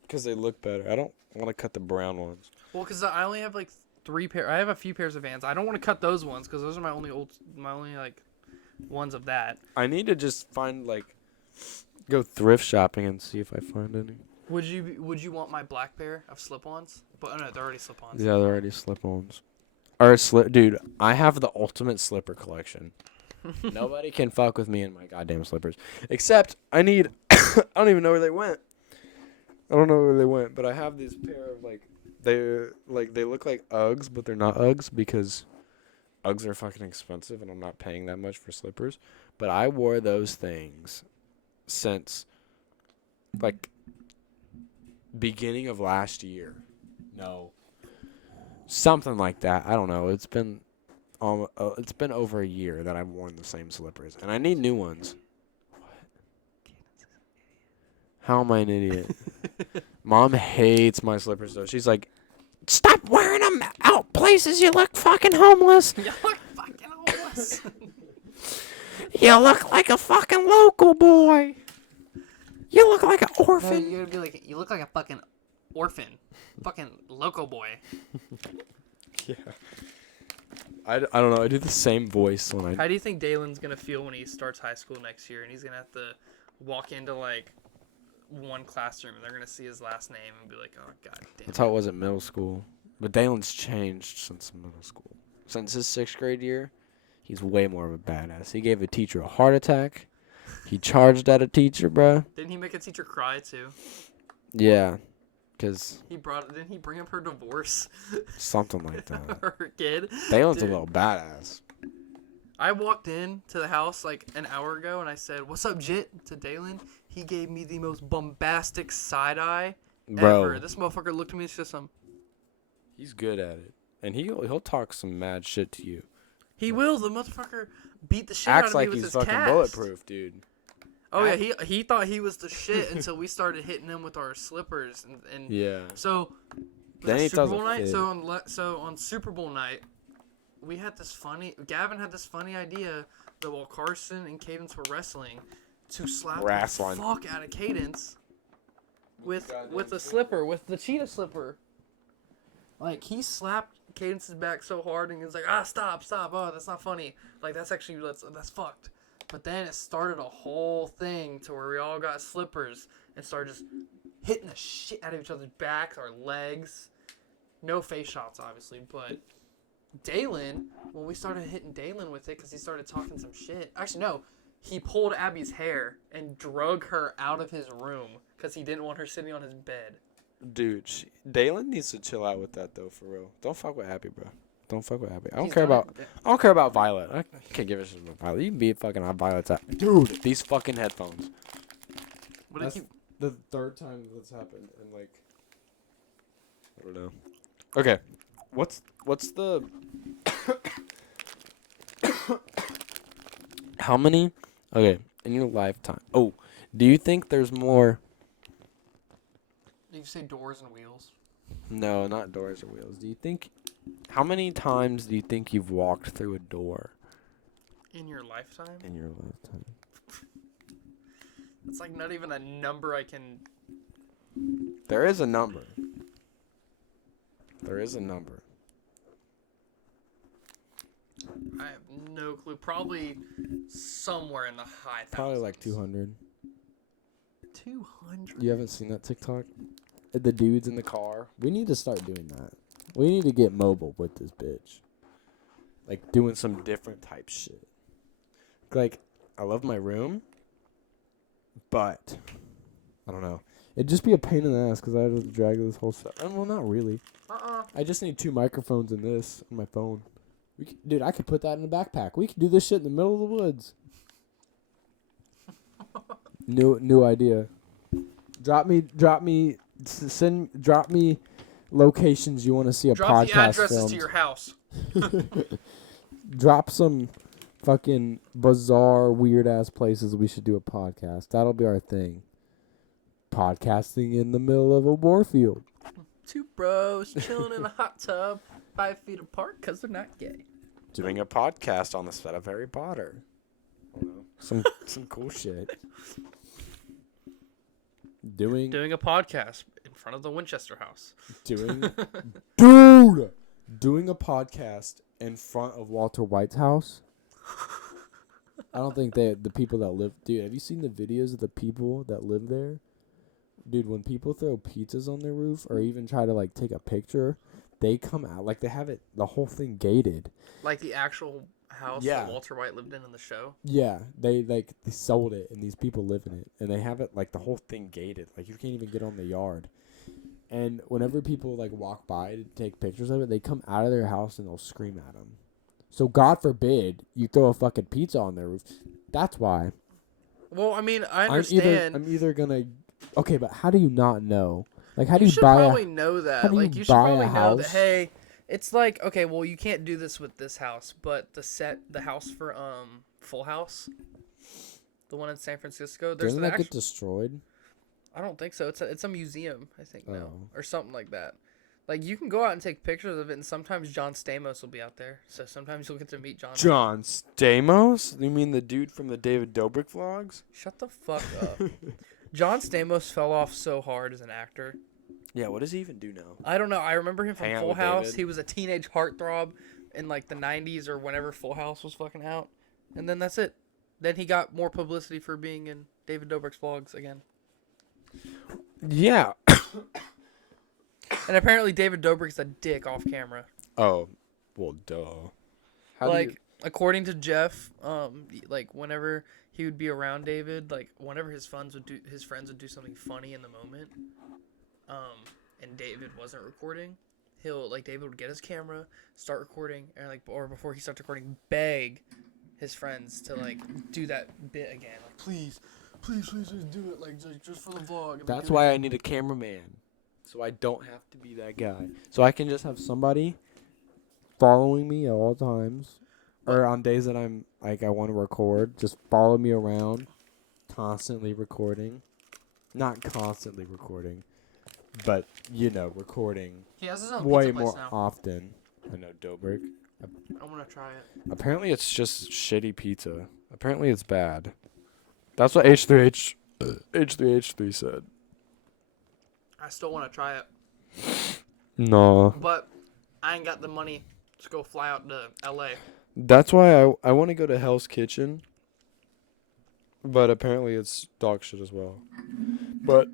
Because they look better. I don't want to cut the brown ones. Well, because I only have like 3 pair. I have a few pairs of Vans. I don't want to cut those ones because those are my only like ones of that. I need to just find like go thrift shopping and see if I find any. Would you want my black pair of slip-ons? But oh no, they're already slip-ons. Yeah, they're already slip-ons. Dude, I have the ultimate slipper collection. Nobody can fuck with me and my goddamn slippers. Except I need I don't even know where they went. I don't know where they went, but I have this pair of they look like Uggs, but they're not Uggs because Uggs are fucking expensive and I'm not paying that much for slippers. But I wore those things since like beginning of last year. No. Something like that. I don't know. It's been over a year that I've worn the same slippers, and I need new ones. What? How am I an idiot? Mom hates my slippers though. She's like, "Stop wearing them out places. You look fucking homeless. You look fucking homeless. You look like a fucking local boy. You look like an No, orphan." you're gonna be like, you look like a fucking orphan, fucking loco boy. Yeah. I don't know. I do the same voice when I. How do you think Dalen's gonna feel when he starts high school next year and he's gonna have to walk into like one classroom and they're gonna see his last name and be like, oh god damn. That's how it was at middle school. But Dalen's changed since middle school. Since his 6th grade year, he's way more of a badass. He gave a teacher a heart attack. He charged at a teacher, bruh. Didn't he make a teacher cry too? Yeah. Because Didn't he bring up her divorce? something like that. Her kid. Dalen's a Dude. little badass. I walked in to the house like an hour ago and I said, "What's up, Jit?" to Dalen. He gave me the most bombastic side eye Bro, ever. This motherfucker looked at me and said some. he's good at it. And he'll talk some mad shit to you. He will. The motherfucker beat the shit out Acts of me like with he's his fucking cast. bulletproof, dude. Oh yeah, he thought he was the shit until we started hitting him with our slippers and Yeah. so. Then he Super tells a Bowl night. fib. So on Super Bowl night, we had this funny. Gavin had this funny idea that while Carson and Cadence were wrestling, to slap Wrestling. the fuck out of Cadence with the slipper, with the cheetah slipper. Like he slapped Cadence's back so hard and he was like, stop, oh that's not funny. Like that's fucked. But then it started a whole thing to where we all got slippers and started just hitting the shit out of each other's backs, our legs. No face shots, obviously, but Dalen, when we started hitting Dalen with it because he started talking some shit. Actually, no. He pulled Abby's hair and drug her out of his room because he didn't want her sitting on his bed. Dude, Dalen needs to chill out with that though, for real. Don't fuck with Abby, bro. Don't fuck with Abby. I don't care about Violet. I can't give a shit about Violet. You can be fucking on Violet's ass. Dude, these fucking headphones. What did That's he? the third time that's happened, and like, I don't know. Okay, what's the how many? Okay, in your lifetime. Oh, do you think there's more? Did you say doors and wheels? No, not doors or wheels. Do you think? How many times do you think you've walked through a door In your lifetime? in your lifetime? It's like not even a number I can. There is a number. There is a number. I have no clue. Probably somewhere in the high thousands. probably like 200. 200. You haven't seen that TikTok? The dudes in the car. We need to start doing that. We need to get mobile with this bitch. Like doing some different type shit. Like, I love my room, but I don't know. It'd just be a pain in the ass because I have to drag this whole stuff. Well, not really. Uh-uh. I just need 2 microphones in this on my phone. Dude, I could put that in a backpack. We could do this shit in the middle of the woods. New idea. Drop me drop me locations you want to see a Drop podcast the addresses filmed. to your house. Drop some fucking bizarre, weird ass places we should do a podcast. That'll be our thing. Podcasting in the middle of a war field. Two bros chilling in a hot tub 5 feet apart because they're not gay. Doing a podcast on the set of Harry Potter. Some cool shit. Doing Doing a podcast in front of the Winchester house. doing a podcast in front of Walter White's house. I don't think the people that live. Dude, have you seen the videos of the people that live there? Dude, when people throw pizzas on their roof or even try to like take a picture, they come out like they have it the whole thing gated. Like the actual house Yeah. that Walter White lived in the show. Yeah, they sold it and these people live in it and they have it like the whole thing gated. Like you can't even get on the yard. And whenever people like walk by to take pictures of it, they come out of their house and they'll scream at them. So God forbid you throw a fucking pizza on their roof. That's why. Well, I mean, I understand. I'm either gonna. Okay, but how do you not know? Like, how do you you should buy probably a? know that. how do Like, you you should buy a probably know that. house? Hey, it's like, okay, well, you can't do this with this house, but the house for Full House, the one in San Francisco. There's Doesn't the that actual. get destroyed? I don't think so. It's a museum, I think now, Oh. or something like that. Like you can go out and take pictures of it, and sometimes John Stamos will be out there. So sometimes you'll get to meet John. John Stamos? You mean the dude from the David Dobrik vlogs? Shut the fuck up. John Stamos fell off so hard as an actor. Yeah, what does he even do now? I don't know. I remember him from Hang out Full with House. David. He was a teenage heartthrob in like the 90s or whenever Full House was fucking out. And then that's it. Then he got more publicity for being in David Dobrik's vlogs again. Yeah. And apparently David Dobrik's a dick off camera. Oh, well, duh. How Like do you... according to Jeff, like whenever he would be around David, like whenever his friends would do something funny in the moment, and David wasn't recording, David would get his camera, start recording, and or before he starts recording, beg his friends to like do that bit again. Like, please do it, like just for the vlog. And, That's why I need a cameraman. So I don't have to be that guy. So I can just have somebody following me at all times. Or on days that I'm like I want to record, just follow me around, constantly recording. Not constantly recording, but recording he has his own way pizza place more now. often. I know Dobrik. I want to try it. Apparently it's just shitty pizza. Apparently it's bad. That's what H3H3 said. I still want to try it, No. but I ain't got the money to go fly out to LA. That's why I want to go to Hell's Kitchen. But apparently it's dog shit as well. But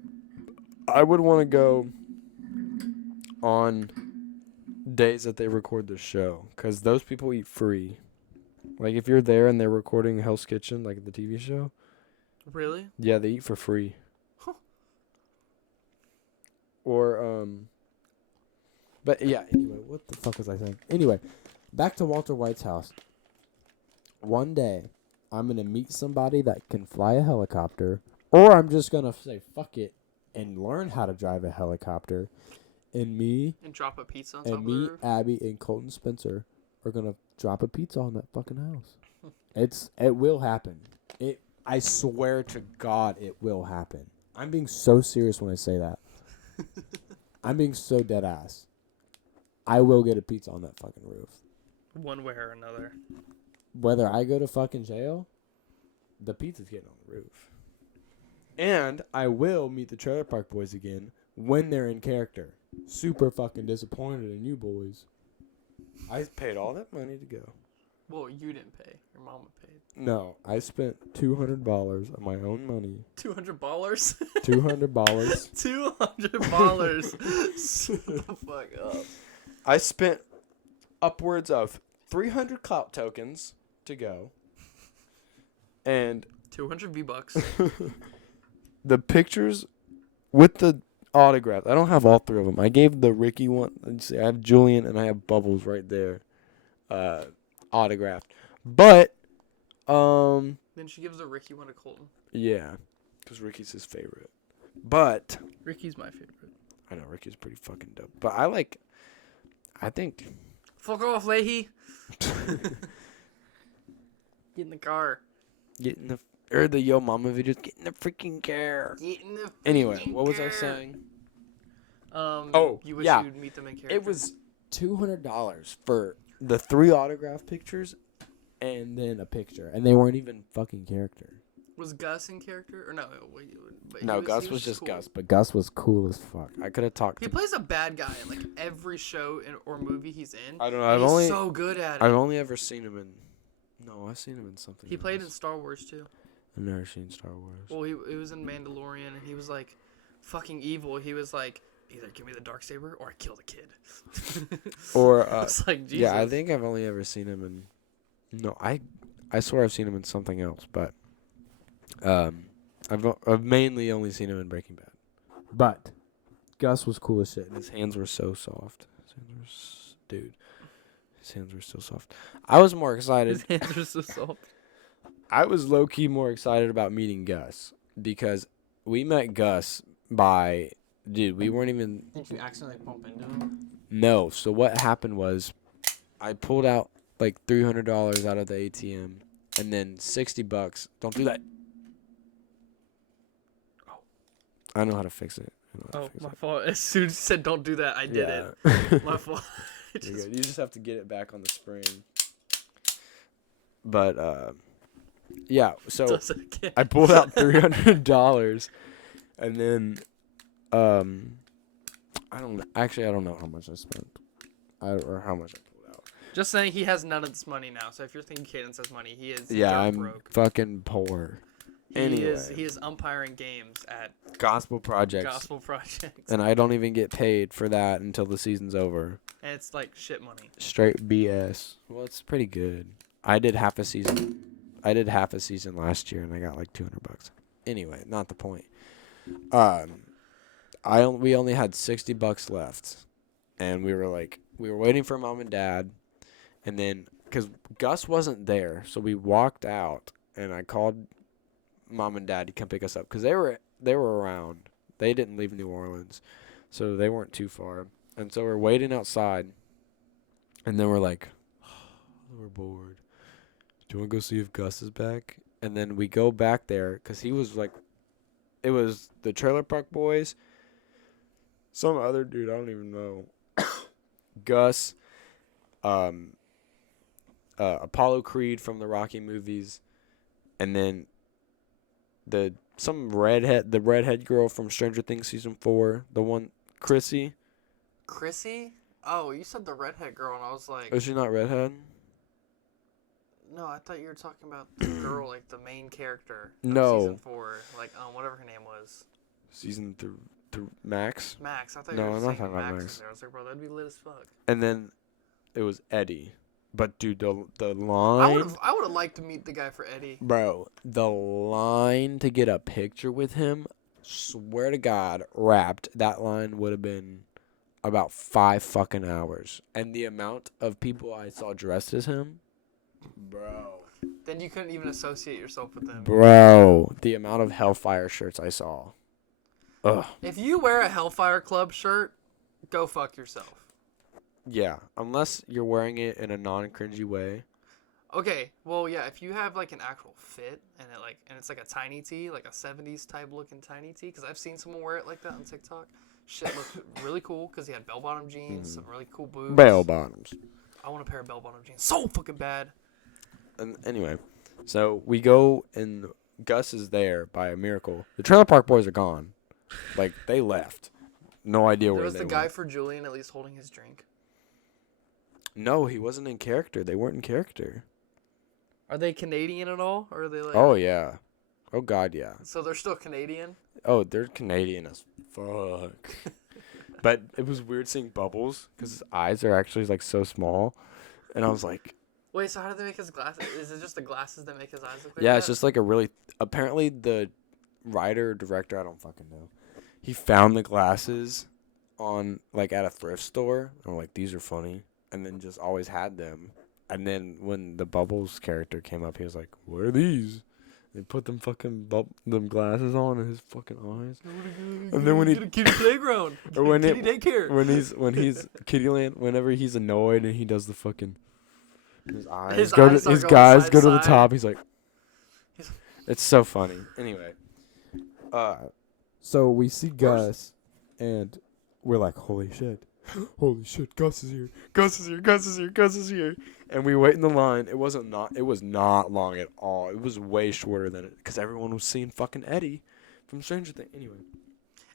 I would want to go on days that they record the show. Because those people eat free. Like if you're there and they're recording Hell's Kitchen, like the TV show. Really? Yeah, they eat for free. Huh. Or, But yeah, anyway, what the fuck was I saying? Anyway, back to Walter White's house. One day, I'm going to meet somebody that can fly a helicopter, or I'm just going to say, fuck it, and learn how to drive a helicopter. And me, And drop a pizza on top and of the me, roof? Abby, and Colton Spencer are going to drop a pizza on that fucking house. It will happen. I swear to God it will happen. I'm being so serious when I say that. I'm being so dead ass. I will get a pizza on that fucking roof. One way or another. Whether I go to fucking jail, the pizza's getting on the roof. And I will meet the Trailer Park Boys again when they're in character. Super fucking disappointed in you boys. I paid all that money to go. Well, you didn't pay. Your mama paid. No, I spent $200 of my own money. $200? $200. $200. Shut the fuck up. I spent upwards of 300 clout tokens to go. And 200 V-Bucks. the pictures with the autograph. I don't have all three of them. I gave the Ricky one. Let's see, I have Julian and I have Bubbles right there. Autographed. But, Then she gives the Ricky one to Colton. yeah. Because Ricky's his favorite. But Ricky's my favorite. I know Ricky's pretty fucking dope, but I think Fuck off, Leahy. Get in the car. getting the Yo Mama videos, get in the freaking car. Get in the Anyway, freaking what was I car. saying? You wish yeah. you'd meet them in character. It was $200 for the 3 autograph pictures and then a picture, and they weren't even fucking character. Was Gus in character or no? But No, Gus was just Gus, but Gus was cool as fuck. I could have talked. He plays a bad guy in like every show or movie he's in. I don't know. And he's so good at it. I've only ever seen him in. No, I've seen him in something. He played in else. Star Wars too. I've never seen Star Wars. Well, he was in Mandalorian, and he was like fucking evil. He was like, either give me the Darksaber or I kill the kid. Or it's like Jesus. yeah, I think I've only ever seen him in. No, I swear I've seen him in something else, but I've mainly only seen him in Breaking Bad. But Gus was cool as shit, and his hands were so soft. Dude, his hands were so soft. I was more excited. His hands are so soft. I was low key more excited about meeting Gus because we met Gus by. Dude, we weren't even. Did you accidentally bump into him? No. So what happened was, I pulled out like $300 out of the ATM, and then $60. Don't do that. Oh, I know how to fix it. My fault. As soon as you said don't do that, I did it. it. My fault. You're good. You just have to get it back on the spring. But yeah. So Does it again. I pulled out $300, and then I don't know. Actually, I don't know how much I spent, or how much I pulled out. Just saying, he has none of this money now. So if you're thinking Cadence has money, he is. Yeah, dirt I'm broke. fucking poor. He is umpiring games at Gospel projects. Gospel Projects, And I don't even get paid for that until the season's over. and it's like shit money. Straight BS. Well, it's pretty good. I did half a season last year, and I got like $200. Anyway, not the point. We only had $60 left, and we were waiting for Mom and Dad, and then because Gus wasn't there, so we walked out, and I called Mom and Dad to come pick us up because they were around. They didn't leave New Orleans, so they weren't too far, and so we're waiting outside, and then we're like, we're bored. Do you want to go see if Gus is back? And then we go back there because he was like, it was the Trailer Park Boys, some other dude I don't even know, Gus, Apollo Creed from the Rocky movies, and then the redhead girl from Stranger Things season 4, the one Chrissy. Chrissy? Oh, you said the redhead girl, and I was like, Is she not redhead? no, I thought you were talking about the girl, like the main character. Of No. Season 4, like whatever her name was. Season 3 Max. Max. I thought No, you were I'm not saying talking about Max Max. was there. I was like, bro, that'd be lit as fuck. And then it was Eddie. But dude, the I line, would have liked to meet the guy for Eddie. bro, the line to get a picture with him, swear to God, wrapped, that line would have been about 5 fucking hours. And the amount of people I saw dressed as him, bro. Then you couldn't even associate yourself with them. Bro, the amount of Hellfire shirts I saw. Ugh. If you wear a Hellfire Club shirt, go fuck yourself. Yeah, unless you're wearing it in a non-cringy way. Okay, well, yeah, if you have like an actual fit and it's like a tiny tee, like a 70s type looking tiny tee, because I've seen someone wear it like that on TikTok. Shit looked really cool because he had bell-bottom jeans, some really cool boots. Bell bottoms. I want a pair of bell-bottom jeans so fucking bad. And anyway, so we go and Gus is there by a miracle. The Trailer Park Boys are gone. Like, they left. No idea There where was they the went. guy for Julian at least holding his drink. No, he wasn't in character. They weren't in character. Are they Canadian at all? Or are they like... Oh, yeah. Oh, God, yeah. So they're still Canadian? Oh, they're Canadian as fuck. But it was weird seeing Bubbles because his eyes are actually, like, so small. And I was like... Wait, so how do they make his glasses? Is it just the glasses that make his eyes look like Yeah, that? it's just like a really... Apparently, the writer or director, I don't fucking know, he found the glasses on, like, at a thrift store. I'm like, these are funny. And then just always had them. And then when the Bubbles character came up, he was like, what are these? They put them fucking them glasses on in his fucking eyes. And then when he get a kitty playground, or when kitty it daycare. when he's Kittyland, whenever he's annoyed and he does the fucking his eyes His go eyes to his start going guys side go to to the side. top. He's like, it's so funny. Anyway, So we see Gus, and we're like, holy shit. Holy shit, Gus is here. Gus is here. Gus is here. Gus is here. And we wait in the line. It was not long at all. It was way shorter than it because everyone was seeing fucking Eddie from Stranger Things. Anyway.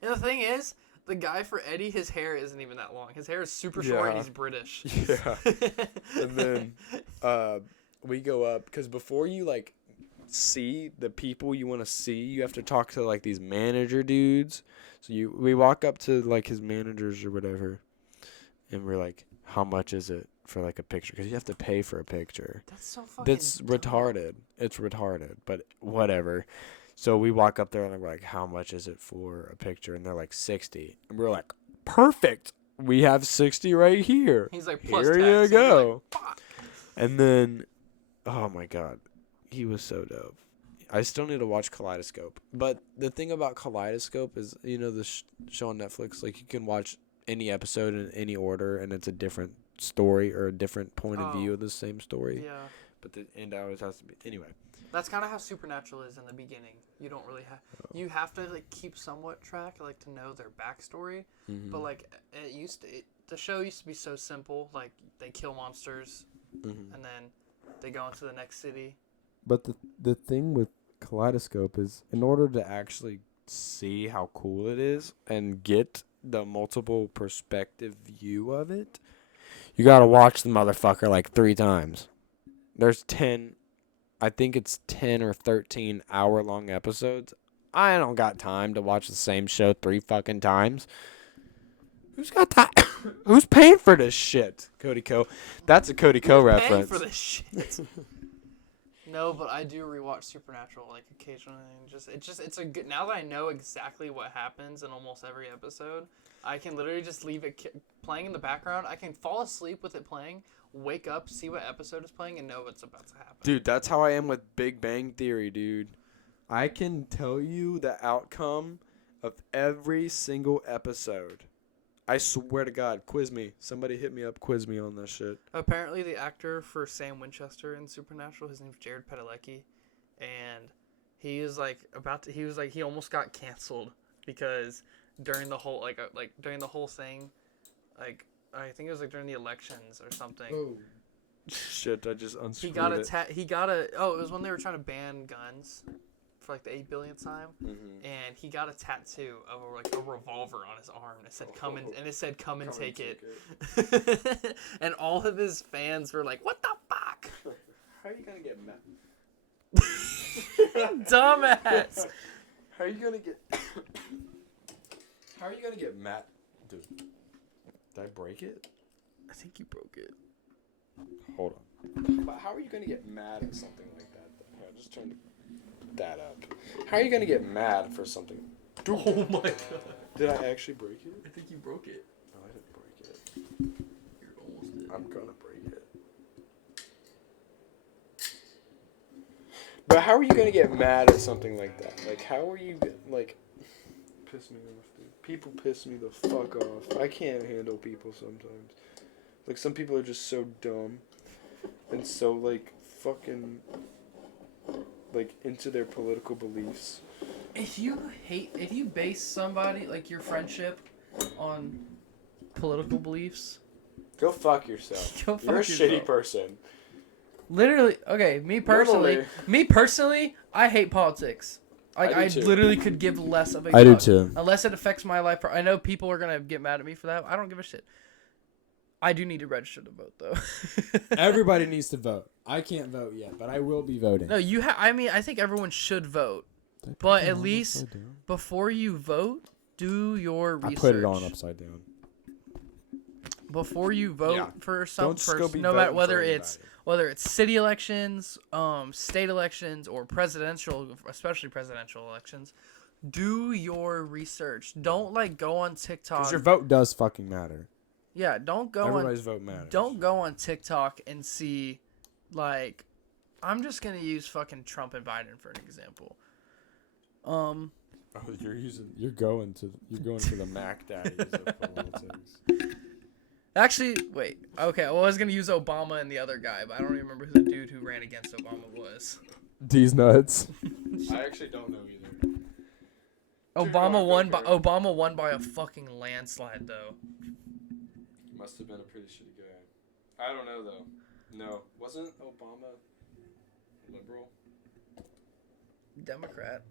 And the thing is, the guy for Eddie, his hair isn't even that long. His hair is super short, and Yeah. he's British. Yeah. And then we go up because before you like see the people you want to see, you have to talk to like these manager dudes. So we walk up to like his managers or whatever, and we're like, how much is it for like a picture? Because you have to pay for a picture. That's so fucking That's dumb. retarded. It's retarded, but whatever. So we walk up there and we're like, how much is it for a picture? And they're like 60. And we're like, perfect. We have 60 right here. He's like, plus Here tax. you And you're go. like, fuck. And then, oh my God, he was so dope. I still need to watch Kaleidoscope. But the thing about Kaleidoscope is, you know, the show on Netflix, like you can watch any episode in any order and it's a different story or a different point of view of the same story. Yeah. But the end always has to be. Anyway. That's kind of how Supernatural is in the beginning. You don't really have. You have to like keep somewhat track, like to know their backstory. Mm-hmm. But like the show used to be so simple. Like they kill monsters, Mm-hmm. and then they go into the next city. But the thing with Kaleidoscope is, In order to actually see how cool it is and get the multiple perspective view of it, you gotta watch the motherfucker like 3 times. There's 10, I think it's 10 or 13 hour-long episodes. I don't got time to watch the same show 3 fucking times. Who's got time? Who's paying for this shit? Cody Co. That's a Cody Co Paying reference. for this shit. No, but I do rewatch Supernatural like occasionally. It's a good. Now that I know exactly what happens in almost every episode, I can literally just leave it playing in the background. I can fall asleep with it playing, wake up, see what episode is playing, and know what's about to happen. Dude, that's how I am with Big Bang Theory, dude. I can tell you the outcome of every single episode. I swear to God, quiz me. Somebody hit me up, quiz me on this shit. Apparently, the actor for Sam Winchester in Supernatural, his name's Jared Padalecki, and he is like he almost got canceled because during the whole during the whole thing, like I think it was like during the elections or something. oh, Shit, I just unscrewed He got it. it was when they were trying to ban guns for like the 8 billionth time, Mm-hmm. and he got a tattoo of a revolver on his arm. It said come and take it. And all of his fans were like, "What the fuck?" How are you gonna get mad? Dumbass. How are you gonna get... How are you gonna get mad? Dude, did I break it? I think you broke it. Hold on. But how are you gonna get mad at something like that? Here, just turn that up. How are you gonna get mad for something? Oh my god. Did I actually break it? I think you broke it. No, I didn't break it. You almost did. I'm gonna break it. But how are you gonna get mad at something like that? Like, how are you like? Piss me off, dude. People piss me the fuck off. I can't handle people sometimes. Like, some people are just so dumb and so like fucking like into their political beliefs. If you base somebody, like your friendship, on political beliefs, Go fuck yourself. Go You're a fuck shitty yourself. person. literally, okay, me personally, I hate politics. Like, I I do too. literally could give less of a I do fuck. too. Unless it affects my life. I know people are going to get mad at me for that. I don't give a shit. I do need to register to vote, though. Everybody needs to vote. I can't vote yet, but I will be voting. No, I mean, I think everyone should vote. But at least before you vote, do your research. I put it on upside down. Before you vote Yeah. for some Don't just go person, be no matter voting whether for it's city elections, state elections, or presidential, especially presidential elections, do your research. Don't like go on TikTok. Because your vote does fucking matter. Yeah, don't go Everybody's vote matters. Don't go on TikTok and see, like, I'm just gonna use fucking Trump and Biden for an example. Oh, you're going to the Mac Daddies of politics. Actually, wait. Okay, well, I was gonna use Obama and the other guy, but I don't even remember who the dude who ran against Obama was. D's nuts. I actually don't know either. Obama won by a fucking landslide, though. Must have been a pretty shitty guy. I don't know though. No, wasn't Obama liberal? Democrat.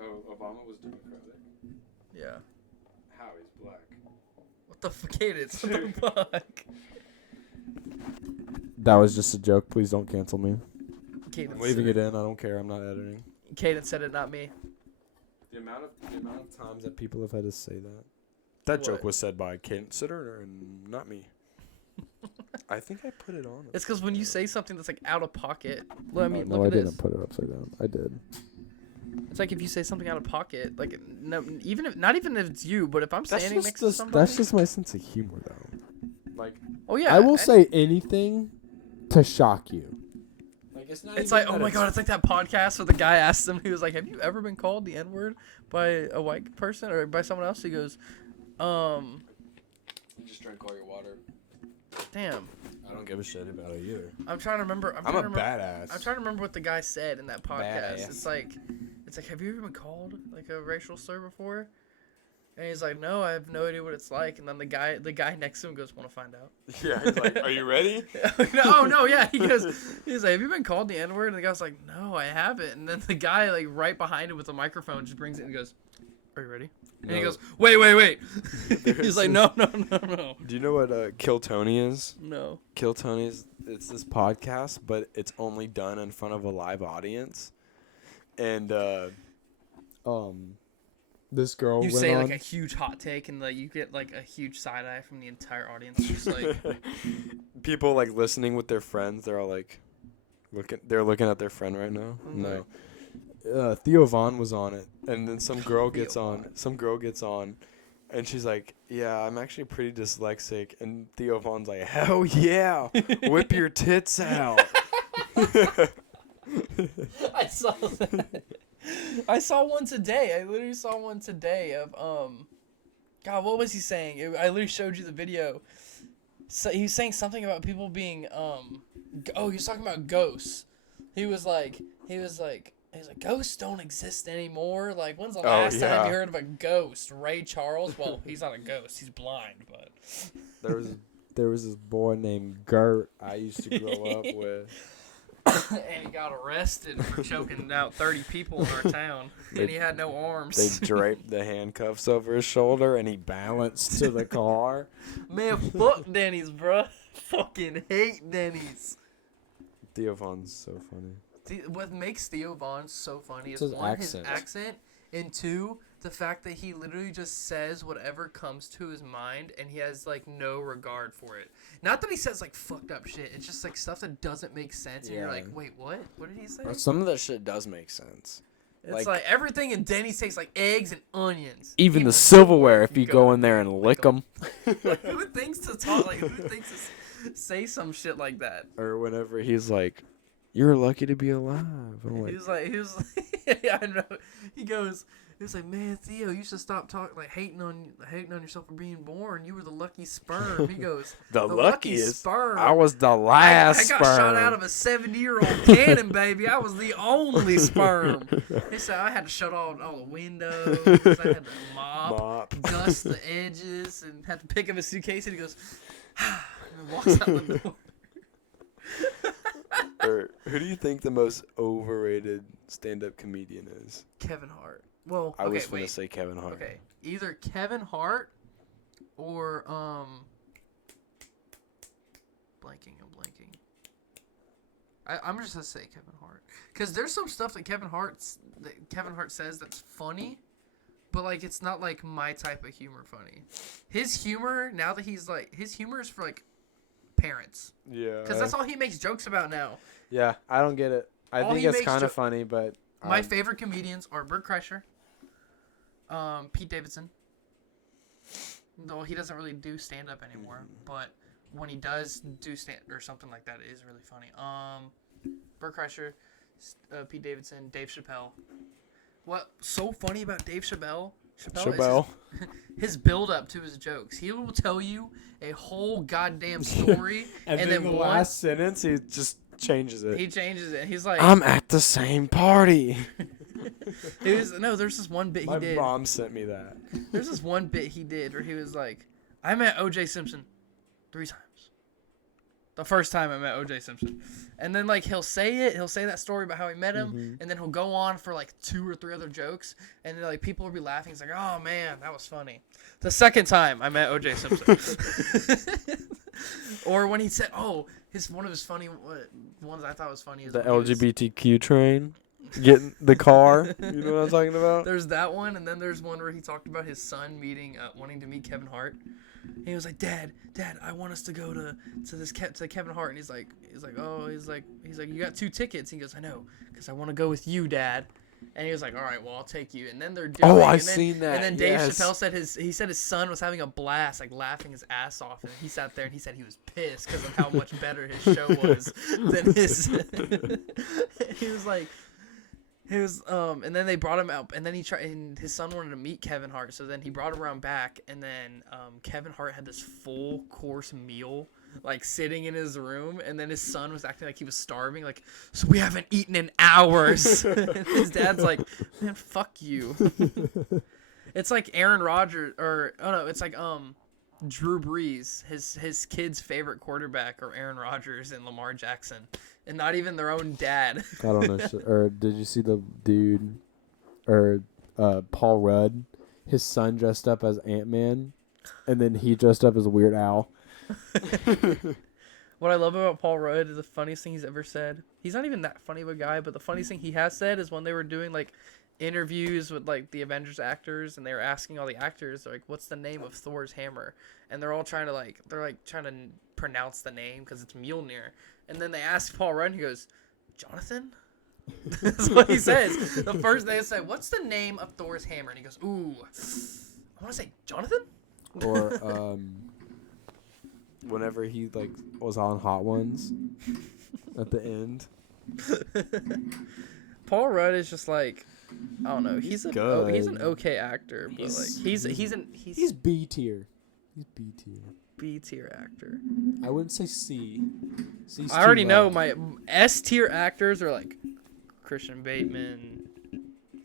Oh, Obama was Democratic. Yeah. How? He's black. What the fuck? Cadence, what the fuck? That was just a joke. Please don't cancel me. Cadence. I'm leaving it in. I don't care. I'm not editing. Cadence said it, not me. The amount of Times that people have had to say that. That What? joke was said by Cadence Sitter and not me. I think I put it on. It's because when you say something that's like out of pocket, well, I mean, no, look I at didn't this. put it upside down. I did. It's like if you say something out of pocket, like no, even if not even if it's you, but if I'm standing next to somebody. That's just my sense of humor, though. Like, Oh yeah. I will say anything to shock you. like it's not. It's even like, oh that my god, it's like that podcast where the guy asked him, he was like, have you ever been called the N-word by a white person or by someone else? He goes, You just drank all your water. damn. I don't give a shit about it either. I'm trying to remember. I'm a badass. I'm trying to remember what the guy said in that podcast. Badass. It's like, have you ever been called like a racial slur before? And he's like, no, I have no idea what it's like. And then the guy next to him goes, want to find out? Yeah, he's like, are you ready? no, yeah. He's like, have you been called the N-word? And the guy's like, no, I haven't. And then the guy like right behind him with the microphone just brings it and goes, are you ready? And he No. goes, wait. He's like, no. Do you know what Kill Tony is? No. Kill Tony's, it's this podcast, but it's only done in front of a live audience. And this girl You went say on, like a huge hot take and like you get like a huge side eye from the entire audience. Just like, people like listening with their friends, they're all like looking at their friend right now. Mhm. No. Theo Vaughn was on it, and then some girl gets Theo on. Some girl gets on, and she's like, "Yeah, I'm actually pretty dyslexic." And Theo Vaughn's like, "Hell yeah, whip your tits out." I saw that. I saw one today. I literally saw one today of God, what was he saying? I literally showed you the video. So he was saying something about people being he was talking about ghosts. He was like ghosts don't exist anymore. Like when's the last time yeah. you heard of a ghost? Ray Charles? Well, he's not a ghost. He's blind, but There was this boy named Gert I used to grow up with. and he got arrested for choking out 30 people in our town, and he had no arms. They draped the handcuffs over his shoulder, and he balanced to the car. Man, fuck Denny's, bruh. Fucking hate Denny's. Theo Vaughn's so funny. What makes Theo Vaughn so funny is his one, accent. his accent, and two, the fact that he literally just says whatever comes to his mind, and he has like no regard for it. Not that he says like fucked up shit. It's just like stuff that doesn't make sense, and you're Yeah. like, wait, what? What did he say? Some of that shit does make sense. It's like everything in Denny's tastes like eggs and onions. Even the silverware, if you go in there and lick them. Like, who thinks to talk? Like, who thinks to say some shit like that? Or whenever he's like, "You're lucky to be alive." I'm He like, was yeah, I know. He was like, man, Theo, you should stop talking, like hating on yourself for being born. You were the lucky sperm. He goes, the lucky luckiest. sperm. I was the last I got sperm. shot out of a 70-year-old cannon, baby. I was the only sperm. He said I had to shut all the windows. I had to mop, dust the edges, and had to pick up a suitcase. And he goes, and walks out the door. Or who do you think the most overrated stand-up comedian is? Kevin Hart. Well, I okay, was gonna wait. say Kevin Hart. Okay, either Kevin Hart or blanking. I'm just gonna say Kevin Hart, because there's some stuff that Kevin Hart says that's funny, but like it's not like my type of humor funny. His humor now that his humor is for like parents, Yeah. because that's all he makes jokes about now. Yeah, I don't get it. I All think he it's makes kind of funny, but My favorite comedians are Bert Kreischer, Pete Davidson. Though he doesn't really do stand up anymore, but when he does do stand or something like that, it is really funny. Bert Kreischer, Pete Davidson, Dave Chappelle. What's so funny about Dave Chappelle? Chappelle. Is his build up to his jokes. He will tell you a whole goddamn story, and then the last sentence, he just changes it. he changes it. He's like, I'm at the same party. there's this one bit My he did. mom sent me that. There's this one bit he did where he was like, I met O.J. Simpson 3 times. The first time I met O.J. Simpson. And then, like, he'll say that story about how he met him, and then he'll go on for, like, 2 or 3 other jokes, and then, like, people will be laughing. He's like, oh, man, that was funny. The second time I met O.J. Simpson. Or when he said, one of his funny ones I thought was funny is The when he was- LGBTQ train. Get in the car. You know what I'm talking about? There's that one, and then there's one where he talked about his son wanting to meet Kevin Hart. And he was like, Dad, I want us to go to Kevin Hart. And he's like, you got 2 tickets. He goes, I know, because I want to go with you, Dad. And he was like, all right, well, I'll take you. And then they're doing. I've seen that. And then Dave yes. Chappelle said his son was having a blast, like laughing his ass off. And he sat there and he said he was pissed because of how much better his show was than his. He was like. And then they brought him out, and then and his son wanted to meet Kevin Hart, so then he brought him around back, and then Kevin Hart had this full course meal, like sitting in his room, and then his son was acting like he was starving, like, so we haven't eaten in hours. And his dad's like, man, fuck you. It's like Aaron Rodgers, it's like Drew Brees, his kid's favorite quarterback, or Aaron Rodgers and Lamar Jackson. And not even their own dad. I don't know. Or did you see the dude, or Paul Rudd? His son dressed up as Ant-Man, and then he dressed up as Weird Al. What I love about Paul Rudd is the funniest thing he's ever said. He's not even that funny of a guy, but the funniest thing he has said is when they were doing like interviews with like the Avengers actors, and they were asking all the actors like, "What's the name of Thor's hammer?" And they're all trying to pronounce the name because it's Mjolnir. And then they ask Paul Rudd, and he goes, Jonathan? That's what he says. The first they say, what's the name of Thor's hammer? And he goes, ooh, I want to say Jonathan? Or whenever he like was on Hot Ones at the end. Paul Rudd is just like, I don't know. He's an okay actor, but he's B tier. He's B tier. B tier actor. I wouldn't say C. C's I already too know low. my S tier actors are like Christian Bateman.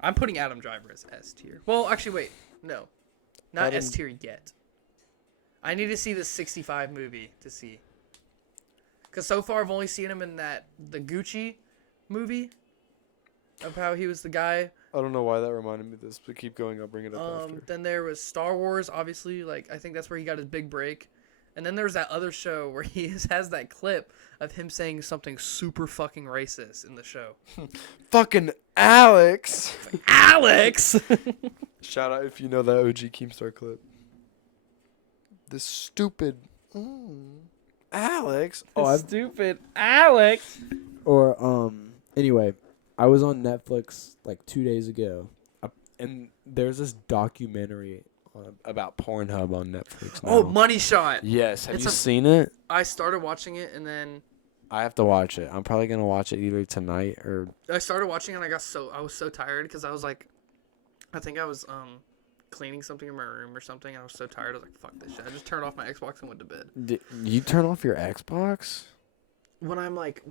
I'm putting Adam Driver as S tier. Well, actually, wait, no, not S tier yet. I need to see the 65 movie to see. Cause so far I've only seen him in the Gucci movie, of how he was the guy. I don't know why that reminded me of this, but keep going. I'll bring it up after. Then there was Star Wars, obviously. Like, I think that's where he got his big break. And then there's that other show where he has that clip of him saying something super fucking racist in the show. Fucking Alex. Alex! Shout out if you know that OG Keemstar clip. This stupid Alex. Stupid Alex! Or anyway, I was on Netflix like 2 days ago, And there's this documentary about Pornhub on Netflix now. Oh, Money Shot! Yes. Have It's you a- seen it? I started watching it, and then I have to watch it. I'm probably going to watch it either tonight or... I started watching it, and I was so tired because I was like, I think I was cleaning something in my room or something, and I was so tired. I was like, fuck this shit. I just turned off my Xbox and went to bed. You turn off your Xbox? When I'm like,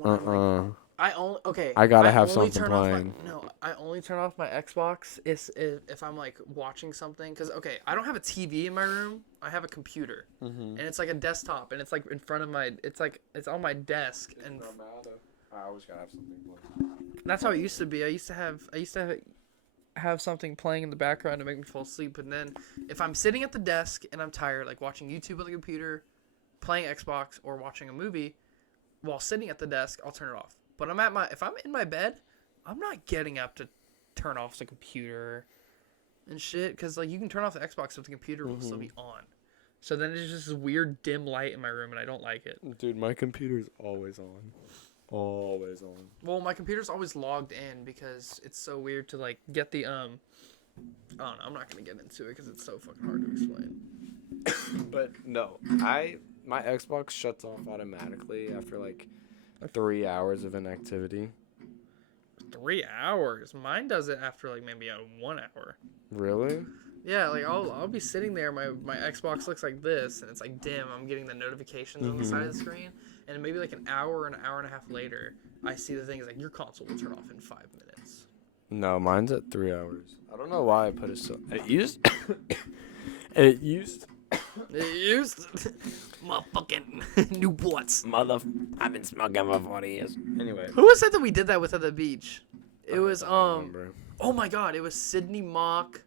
I gotta have only something turn off playing. I only turn off my Xbox if I'm like watching something. Cause I don't have a TV in my room. I have a computer, and it's like a desktop, and it's like in front of it's on my desk, and I always gotta have something playing. that's how it used to be. I used to have something playing in the background to make me fall asleep. And then if I'm sitting at the desk and I'm tired, like watching YouTube on the computer, playing Xbox, or watching a movie while sitting at the desk, I'll turn it off. But if I'm in my bed, I'm not getting up to turn off the computer and shit, because like you can turn off the Xbox so the computer will still be on. So then it's just this weird dim light in my room, and I don't like it. Dude, my computer's always on. Always on. Well, my computer's always logged in because it's so weird to like get the I don't know. I'm not gonna get into it because it's so fucking hard to explain. But no, my Xbox shuts off automatically after like 3 hours of inactivity. 3 hours. Mine does it after like maybe a 1 hour. Really? Yeah, like I'll be sitting there. My Xbox looks like this, and it's like dim. I'm getting the notifications on the side of the screen, and maybe like an hour and a half later, I see the thing is like your console will turn off in 5 minutes. No, mine's at 3 hours. I don't know why I put it so. It used. It used. It used motherfucking Newports. I've been smoking for 40 years. Anyway. Who was it that we did that with at the beach? It was I don't remember. oh my god, it was Sydney Mock.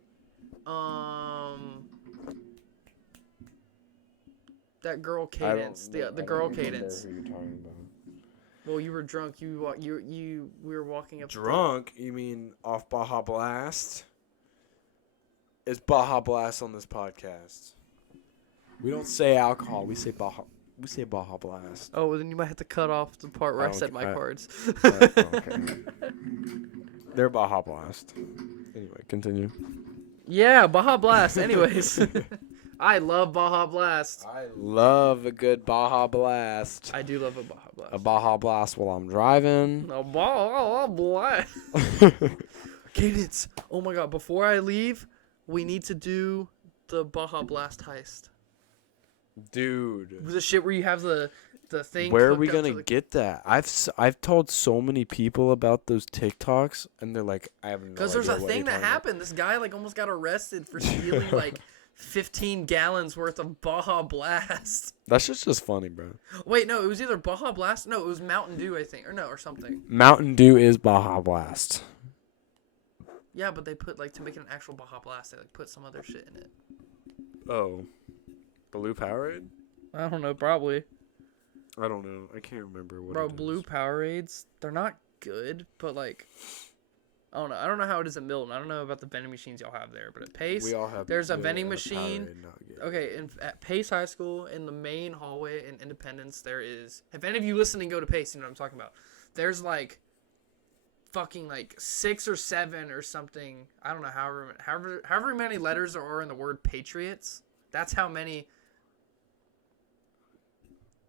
That girl Cadence, the girl Cadence. Who you're talking about. Well, you were drunk. We were walking up. Drunk? You mean off Baja Blast? It's Baja Blast on this podcast. We don't say alcohol. We say Baja. We say Baja Blast. Oh, well, then you might have to cut off the part where I said my I- cards. Okay. They're Baja Blast. Anyway, continue. Yeah, Baja Blast. Anyways, I love Baja Blast. I love a good Baja Blast. I do love a Baja Blast. A Baja Blast while I'm driving. A Baja Blast. Cadence. Oh my god! Before I leave, we need to do the Baja Blast heist. Dude. The shit where you have the thing. Where are hooked we up to gonna the- get that? I've told so many people about those TikToks, and they're like, I have no idea. Because there's a what thing you're that talking about. happened. This guy like almost got arrested for stealing like 15 gallons worth of Baja Blast. That's just funny, bro. Wait, no, it was either Baja Blast. No, it was Mountain Dew, I think, or something. Mountain Dew is Baja Blast. Yeah, but they put like to make it an actual Baja Blast, they like put some other shit in it. Oh, Blue Powerade? I don't know, probably. I don't know. I can't remember what. Bro, it is. Blue Powerades, they're not good, but like, I don't know. I don't know how it is at Milton. I don't know about the vending machines y'all have there, but at Pace, We all have. there's a the vending machine. Powerade, not good. Okay, at Pace High School, in the main hallway in Independence, there is. If any of you listening go to Pace, you know what I'm talking about. There's like, fucking like 6 or 7 or something. I don't know. However many letters there are in the word Patriots. That's how many.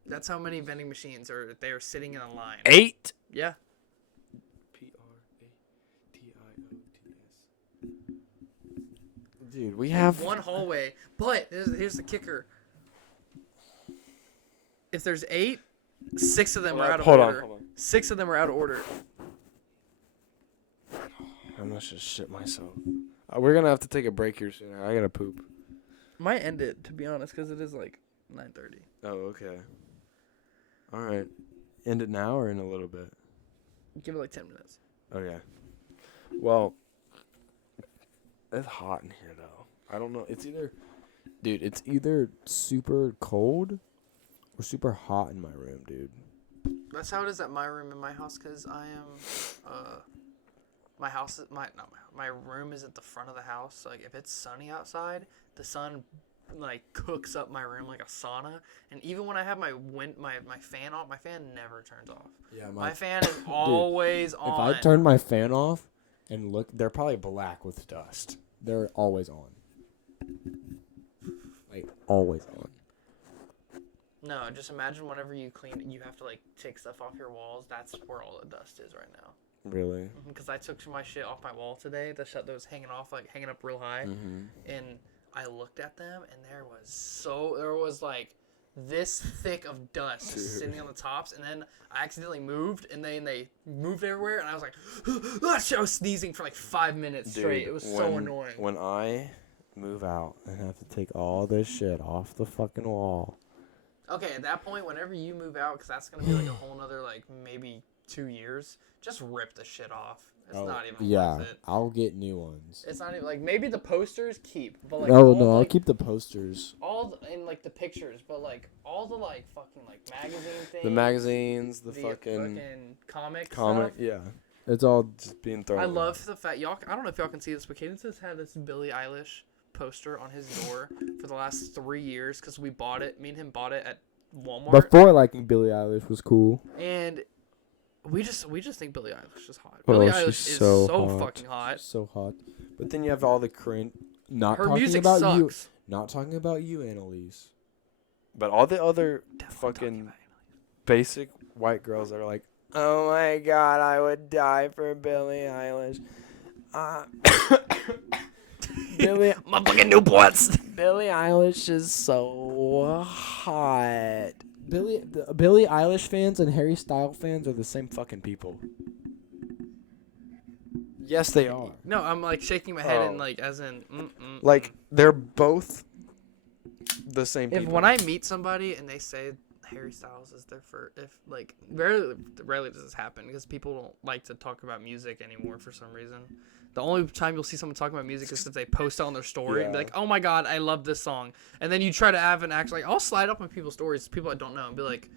That's how many vending machines are. They are sitting in a line. 8. Yeah. PRATIOTS. Dude, we have One hallway, but here's the kicker. If there's 8, 6 of them are out of order. Hold on. 6 of them are out of order. I must just shit myself. We're gonna have to take a break here soon. I gotta poop. Might end it, to be honest, because it is like 9:30. Oh, okay. All right. End it now or in a little bit? Give it like 10 minutes. Okay. Well, it's hot in here though. I don't know. It's either super cold or super hot in my room, dude. That's how it is at my room in my house, because I am, my house is, my room is at the front of the house. So like if it's sunny outside, the sun like cooks up my room like a sauna. And even when I have my fan off, my fan never turns off. Yeah, My fan is always on. If I turn my fan off and look, they're probably black with dust. They're always on. Like, always on. No, just imagine whenever you clean, you have to like take stuff off your walls. That's where all the dust is right now. Really? Because I took my shit off my wall today. The shit that was hanging off, like hanging up real high, and I looked at them, and there was like this thick of dust sitting on the tops, and then I accidentally moved, and then they moved everywhere, and I was like, I was sneezing for like 5 minutes straight. It was so annoying. When I move out and have to take all this shit off the fucking wall. Okay, at that point, whenever you move out, because that's gonna be like a whole nother like maybe 2 years, just rip the shit off. It's not even worth it. I'll get new ones. It's not even like maybe the posters keep, but like No, all, I'll like, keep the posters. in like the pictures, but like all the like fucking like magazine things. The magazines, the the fucking comic comic, stuff. yeah. It's all Just being thrown. I away. love the fact y'all. I don't know if y'all can see this, but Cadence has had this Billie Eilish poster on his door for the last 3 years because we bought it. Me and him bought it at Walmart, Before liking Billie Eilish was cool. and we just think Billie Eilish is hot. Oh, Billie she's Eilish is so so hot. fucking hot. She's so hot. But then you have all the cringe. Not Her talking music about sucks. you. Not talking about you, Annalise. But all the other Definitely talking fucking about basic white girls that are like, oh my god, I would die for Billie Eilish. Billie Motherfucking Newports. Billie Eilish is so hot. Billie Eilish fans and Harry Styles fans are the same fucking people. Yes, they are. No, I'm like shaking my head Oh. and like as in. Like they're both the same If people. when I meet somebody and they say Harry Styles is their first, if like rarely does this happen because people don't like to talk about music anymore for some reason. The only time you'll see someone talking about music is if they post it on their story and be Yeah. like, "Oh my god, I love this song," and then you try to have an act like I'll slide up on people's stories, people I don't know, and be like,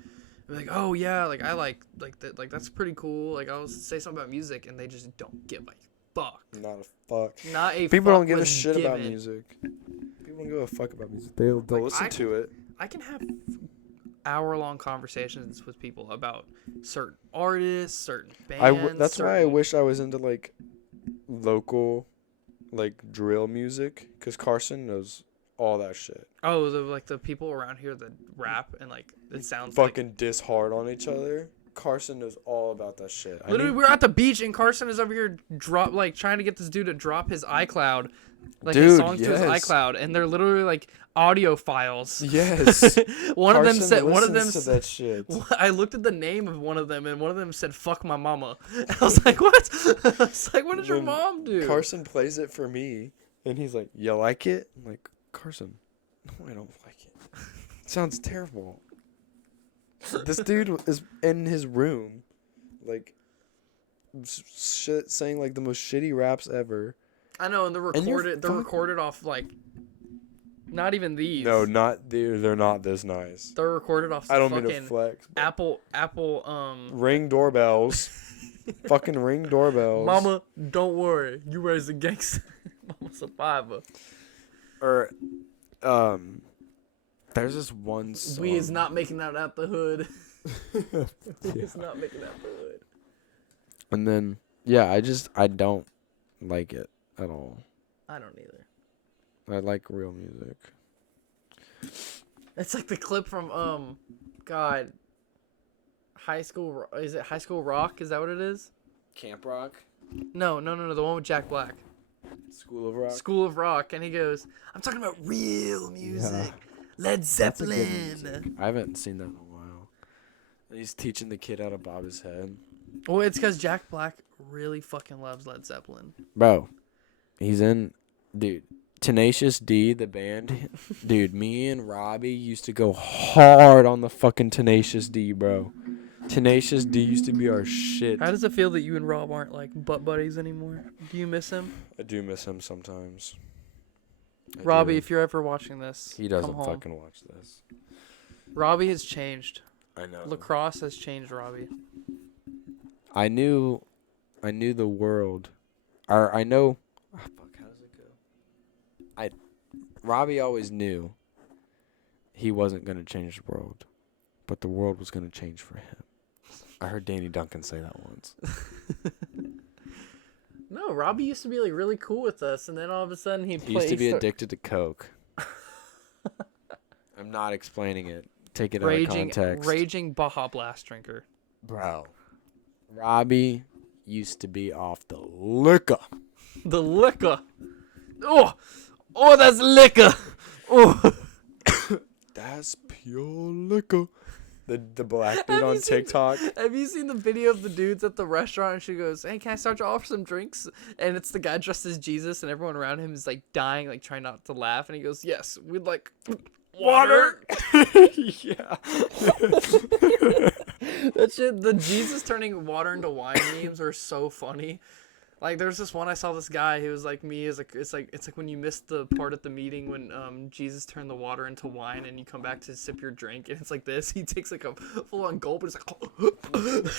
"Oh yeah, like I like that, like that's pretty cool." Like I'll say something about music and they just don't give a fuck. Not a fuck. Not a People fuck don't give a was shit about given. music. People don't give a fuck about music. They'll They'll listen to it. I can have hour-long conversations with people about certain artists, certain bands. That's why I certain- wish I was into like local, like drill music, because Carson knows all that shit. Oh, the people around here that rap and like it sounds Fucking diss hard on each other. Carson knows all about that shit. like. Literally, we were at the beach and Carson is over here trying to get this dude to drop his iCloud, like his Dude, songs to his yes. iCloud, and they're literally like audio files. Yes. One of them Carson said. One of them. listens to that shit. I looked at the name of one of them, and one of them said "fuck my mama." And I was like, "What?" I was like, "What did your When mom do?" Carson plays it for me, and he's like, "You like it?" I'm like, "Carson, no, I don't like it. It sounds terrible." This dude is in his room, like, shit, saying like the most shitty raps ever. I know, and they're And you're recorded. They're fuck- recorded off like, not even these. No, not they're not this nice. They're recorded off. I don't fucking mean to flex. but Apple. Ring doorbells. Fucking ring doorbells. Mama, don't worry. You raised a gangster. Mama survivor. Or, there's this one song. We is not making that out the hood. We is not making that out the hood. And then, yeah, I don't like it at all. I don't either. I like real music. It's like the clip from God. Is it High School Rock? Is that what it is? Camp Rock? No. The one with Jack Black. School of Rock? School of Rock, and he goes, "I'm talking about real music, Led a good Zeppelin." I haven't seen that in a while. And he's teaching the kid how to bob his head. Well, it's because Jack Black really fucking loves Led Zeppelin. Bro, he's in, dude, Tenacious D, the band. Dude, me and Robbie used to go hard on the fucking Tenacious D, bro. Tenacious D used to be our shit. How does it feel that you and Rob aren't like butt buddies anymore? Do you miss him, I do miss him sometimes. I Robbie? do. If you're ever watching this, He come doesn't home. fucking watch this. Robbie has changed. I know. Lacrosse has changed Robbie. I knew the world. Or I know. Oh, fuck, how does it go? Robbie always knew he wasn't gonna change the world, but the world was gonna change for him. I heard Danny Duncan say that once. No, Robbie used to be like really cool with us, and then all of a sudden He used to be addicted to coke. I'm not explaining it. Take it out of context. raging Baja Blast drinker. Bro. Robbie used to be off the liquor. The liquor. Oh, that's liquor. Oh. That's pure liquor. The black dude Have on you seen- TikTok. Have you seen the video of the dudes at the restaurant? And she goes, "Hey, can I start you off for some drinks?" And it's the guy dressed as Jesus, and everyone around him is like dying, like trying not to laugh. And he goes, "Yes, we'd like water." Yeah. That shit, the Jesus turning water into wine memes are so funny. Like, there's this one I saw this guy who was like me. Is like it's like when you missed the part at the meeting when Jesus turned the water into wine and you come back to sip your drink and it's like this. He takes like a full on gulp and it's like.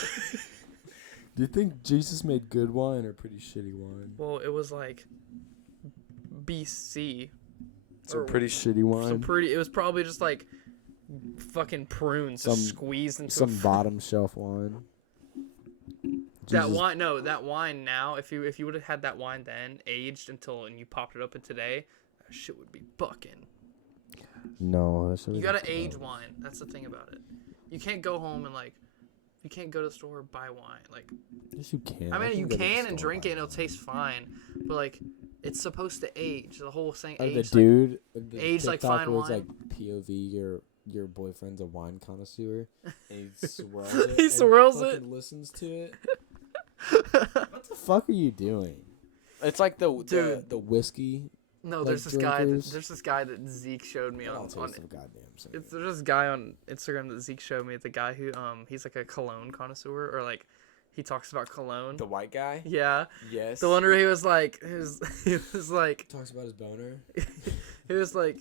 Do you think Jesus made good wine or pretty shitty wine? Well, it was like BC. Some Or pretty Shitty wine. It was probably just like fucking prunes Some- just squeezed into Some bottom shelf wine. that Jesus- wine. No, that wine now. If you would have had that wine then aged and you popped it up in today, that shit would be bucking. No, that's You gotta age wine. That's the thing about it. you can't go home and like, you can't go to the store buy wine. Like, Yes, you can. I mean, you go to the can and store drink buy it and it'll wine. taste fine, but like, it's supposed to age. The whole thing Or the age. dude, the age like TikTok fine where it's wine. like POV, your boyfriend's a wine connoisseur, and he swirls it. He and swirls it. fucking listens to it. What the fuck are you doing? It's like Dude. The whiskey. No, Like there's this guy. drinkers? There's this guy that Zeke showed me I'll on. taste the goddamn thing. There's this guy on Instagram that Zeke showed me. The guy who he's like a cologne connoisseur, or like he talks about cologne. the white guy. Yeah, Yes. the one where he was like, he was like, Talks about his boner. he was like,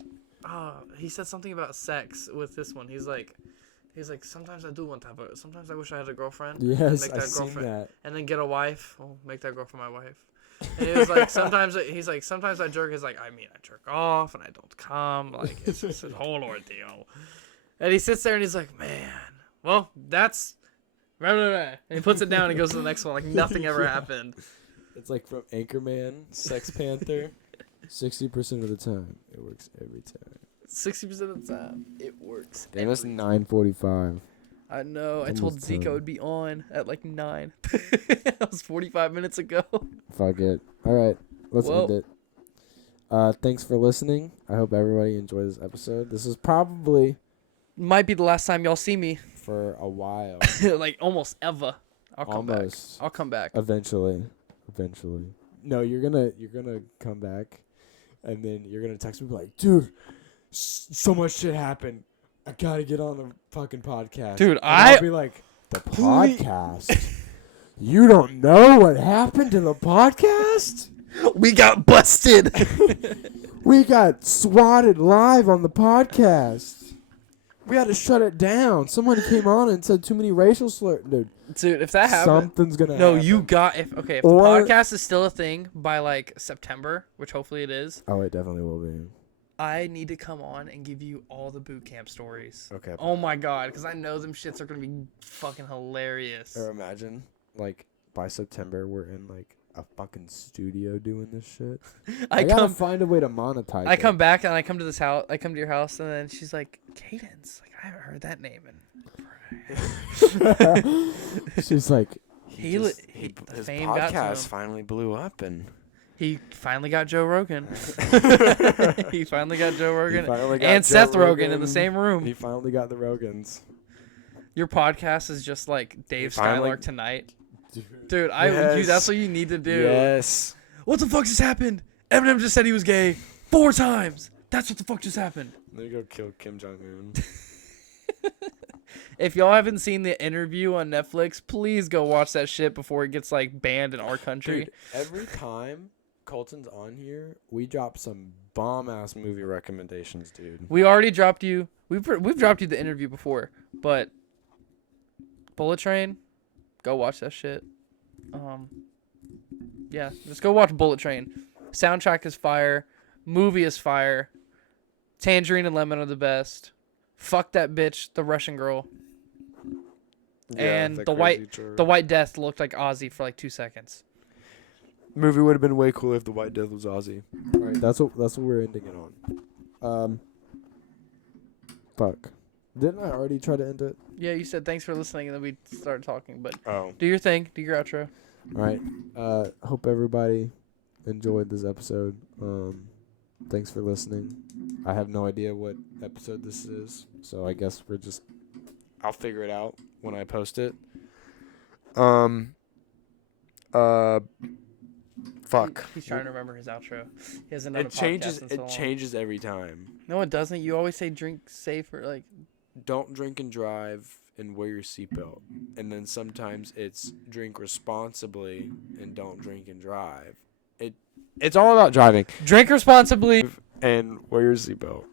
he said something about sex with this one. He's like, sometimes I do want to have a. Sometimes I wish I had a girlfriend. and Yes, make I that seen girlfriend, that. and then get a wife. Oh, make that girl for my wife. And he was like, sometimes I jerk. He's like, I mean, I jerk off and I don't come. Like, it's just a whole ordeal. And he sits there and he's like, man, well, that's. And he puts it down and goes to the next one like nothing ever happened. It's like from Anchorman, Sex Panther. 60% of the time, it works every time. 60% of the time, it works. Damn, it's 9:45. I know. I It's told almost Zeke I 10. would be on at like 9. That was 45 minutes ago. Fuck it. All right, let's Well- end it. Thanks for listening. I hope everybody enjoyed this episode. This is probably Might be the last time y'all see me. for a while. Like almost ever. I'll come back. Almost. I'll come back. Eventually. No, you're gonna come back, and then you're gonna text me like, dude, so much shit happened. I gotta get on the fucking podcast. Dude, And I'll be like, the podcast. You don't know what happened to the podcast? We got busted. We got swatted live on the podcast. We had to shut it down. Somebody came on and said too many racial slurs. Dude, Dude, if that happened. something's gonna No, happen. you got if the Or- podcast is still a thing by like September, which hopefully it is. Oh, it definitely will be. I need to come on and give you all the boot camp stories. Okay. Oh my god, because I know them shits are gonna be fucking hilarious. Or imagine, like, by September, we're in, like, a fucking studio doing this shit. I gotta find a way to monetize I it. come back and I come to this house. I come to your house and then she's like, Cadence. Like I haven't heard that name in. She's like, His the fame got to him. podcast finally blew up, and He finally got Joe Rogan. He finally got Joe he Rogan finally got and Joe Seth Rogen in the same room. He finally got the Rogans. Your podcast is just like Dave finally- Skylark tonight. Dude. Dude, Yes. that's what you need to do. yes, What the fuck just happened? Eminem just said he was gay 4 times. That's what the fuck just happened. they go kill Kim Jong Un. If y'all haven't seen The Interview on Netflix, please go watch that shit before it gets like banned in our country. Dude, every time Colton's on here, we drop some bomb-ass movie recommendations, dude. We already dropped you. We've dropped you The Interview before, but Bullet Train, go watch that shit. Yeah, just go watch Bullet Train. Soundtrack is fire. Movie is fire. Tangerine and Lemon are the best. Fuck that bitch, the Russian girl. And the White Death looked like Ozzy for like 2 seconds. movie would have been way cooler if the White Death was Ozzy. All right, that's what we're ending it on. Fuck. Didn't I already try to end it? Yeah, you said thanks for listening, and then we started talking. But Oh, do your thing. Do your outro. All right. Hope everybody enjoyed this episode. Thanks for listening. I have no idea what episode this is, so I guess I'll figure it out when I post it. Fuck. He's trying to remember his outro. He hasn't done It a changes. podcast in so It long. changes every time. No, it doesn't. You always say drink safe or like. Don't drink and drive, and wear your seatbelt. And then sometimes it's drink responsibly and don't drink and drive. It's all about driving Drink responsibly. and wear your seatbelt.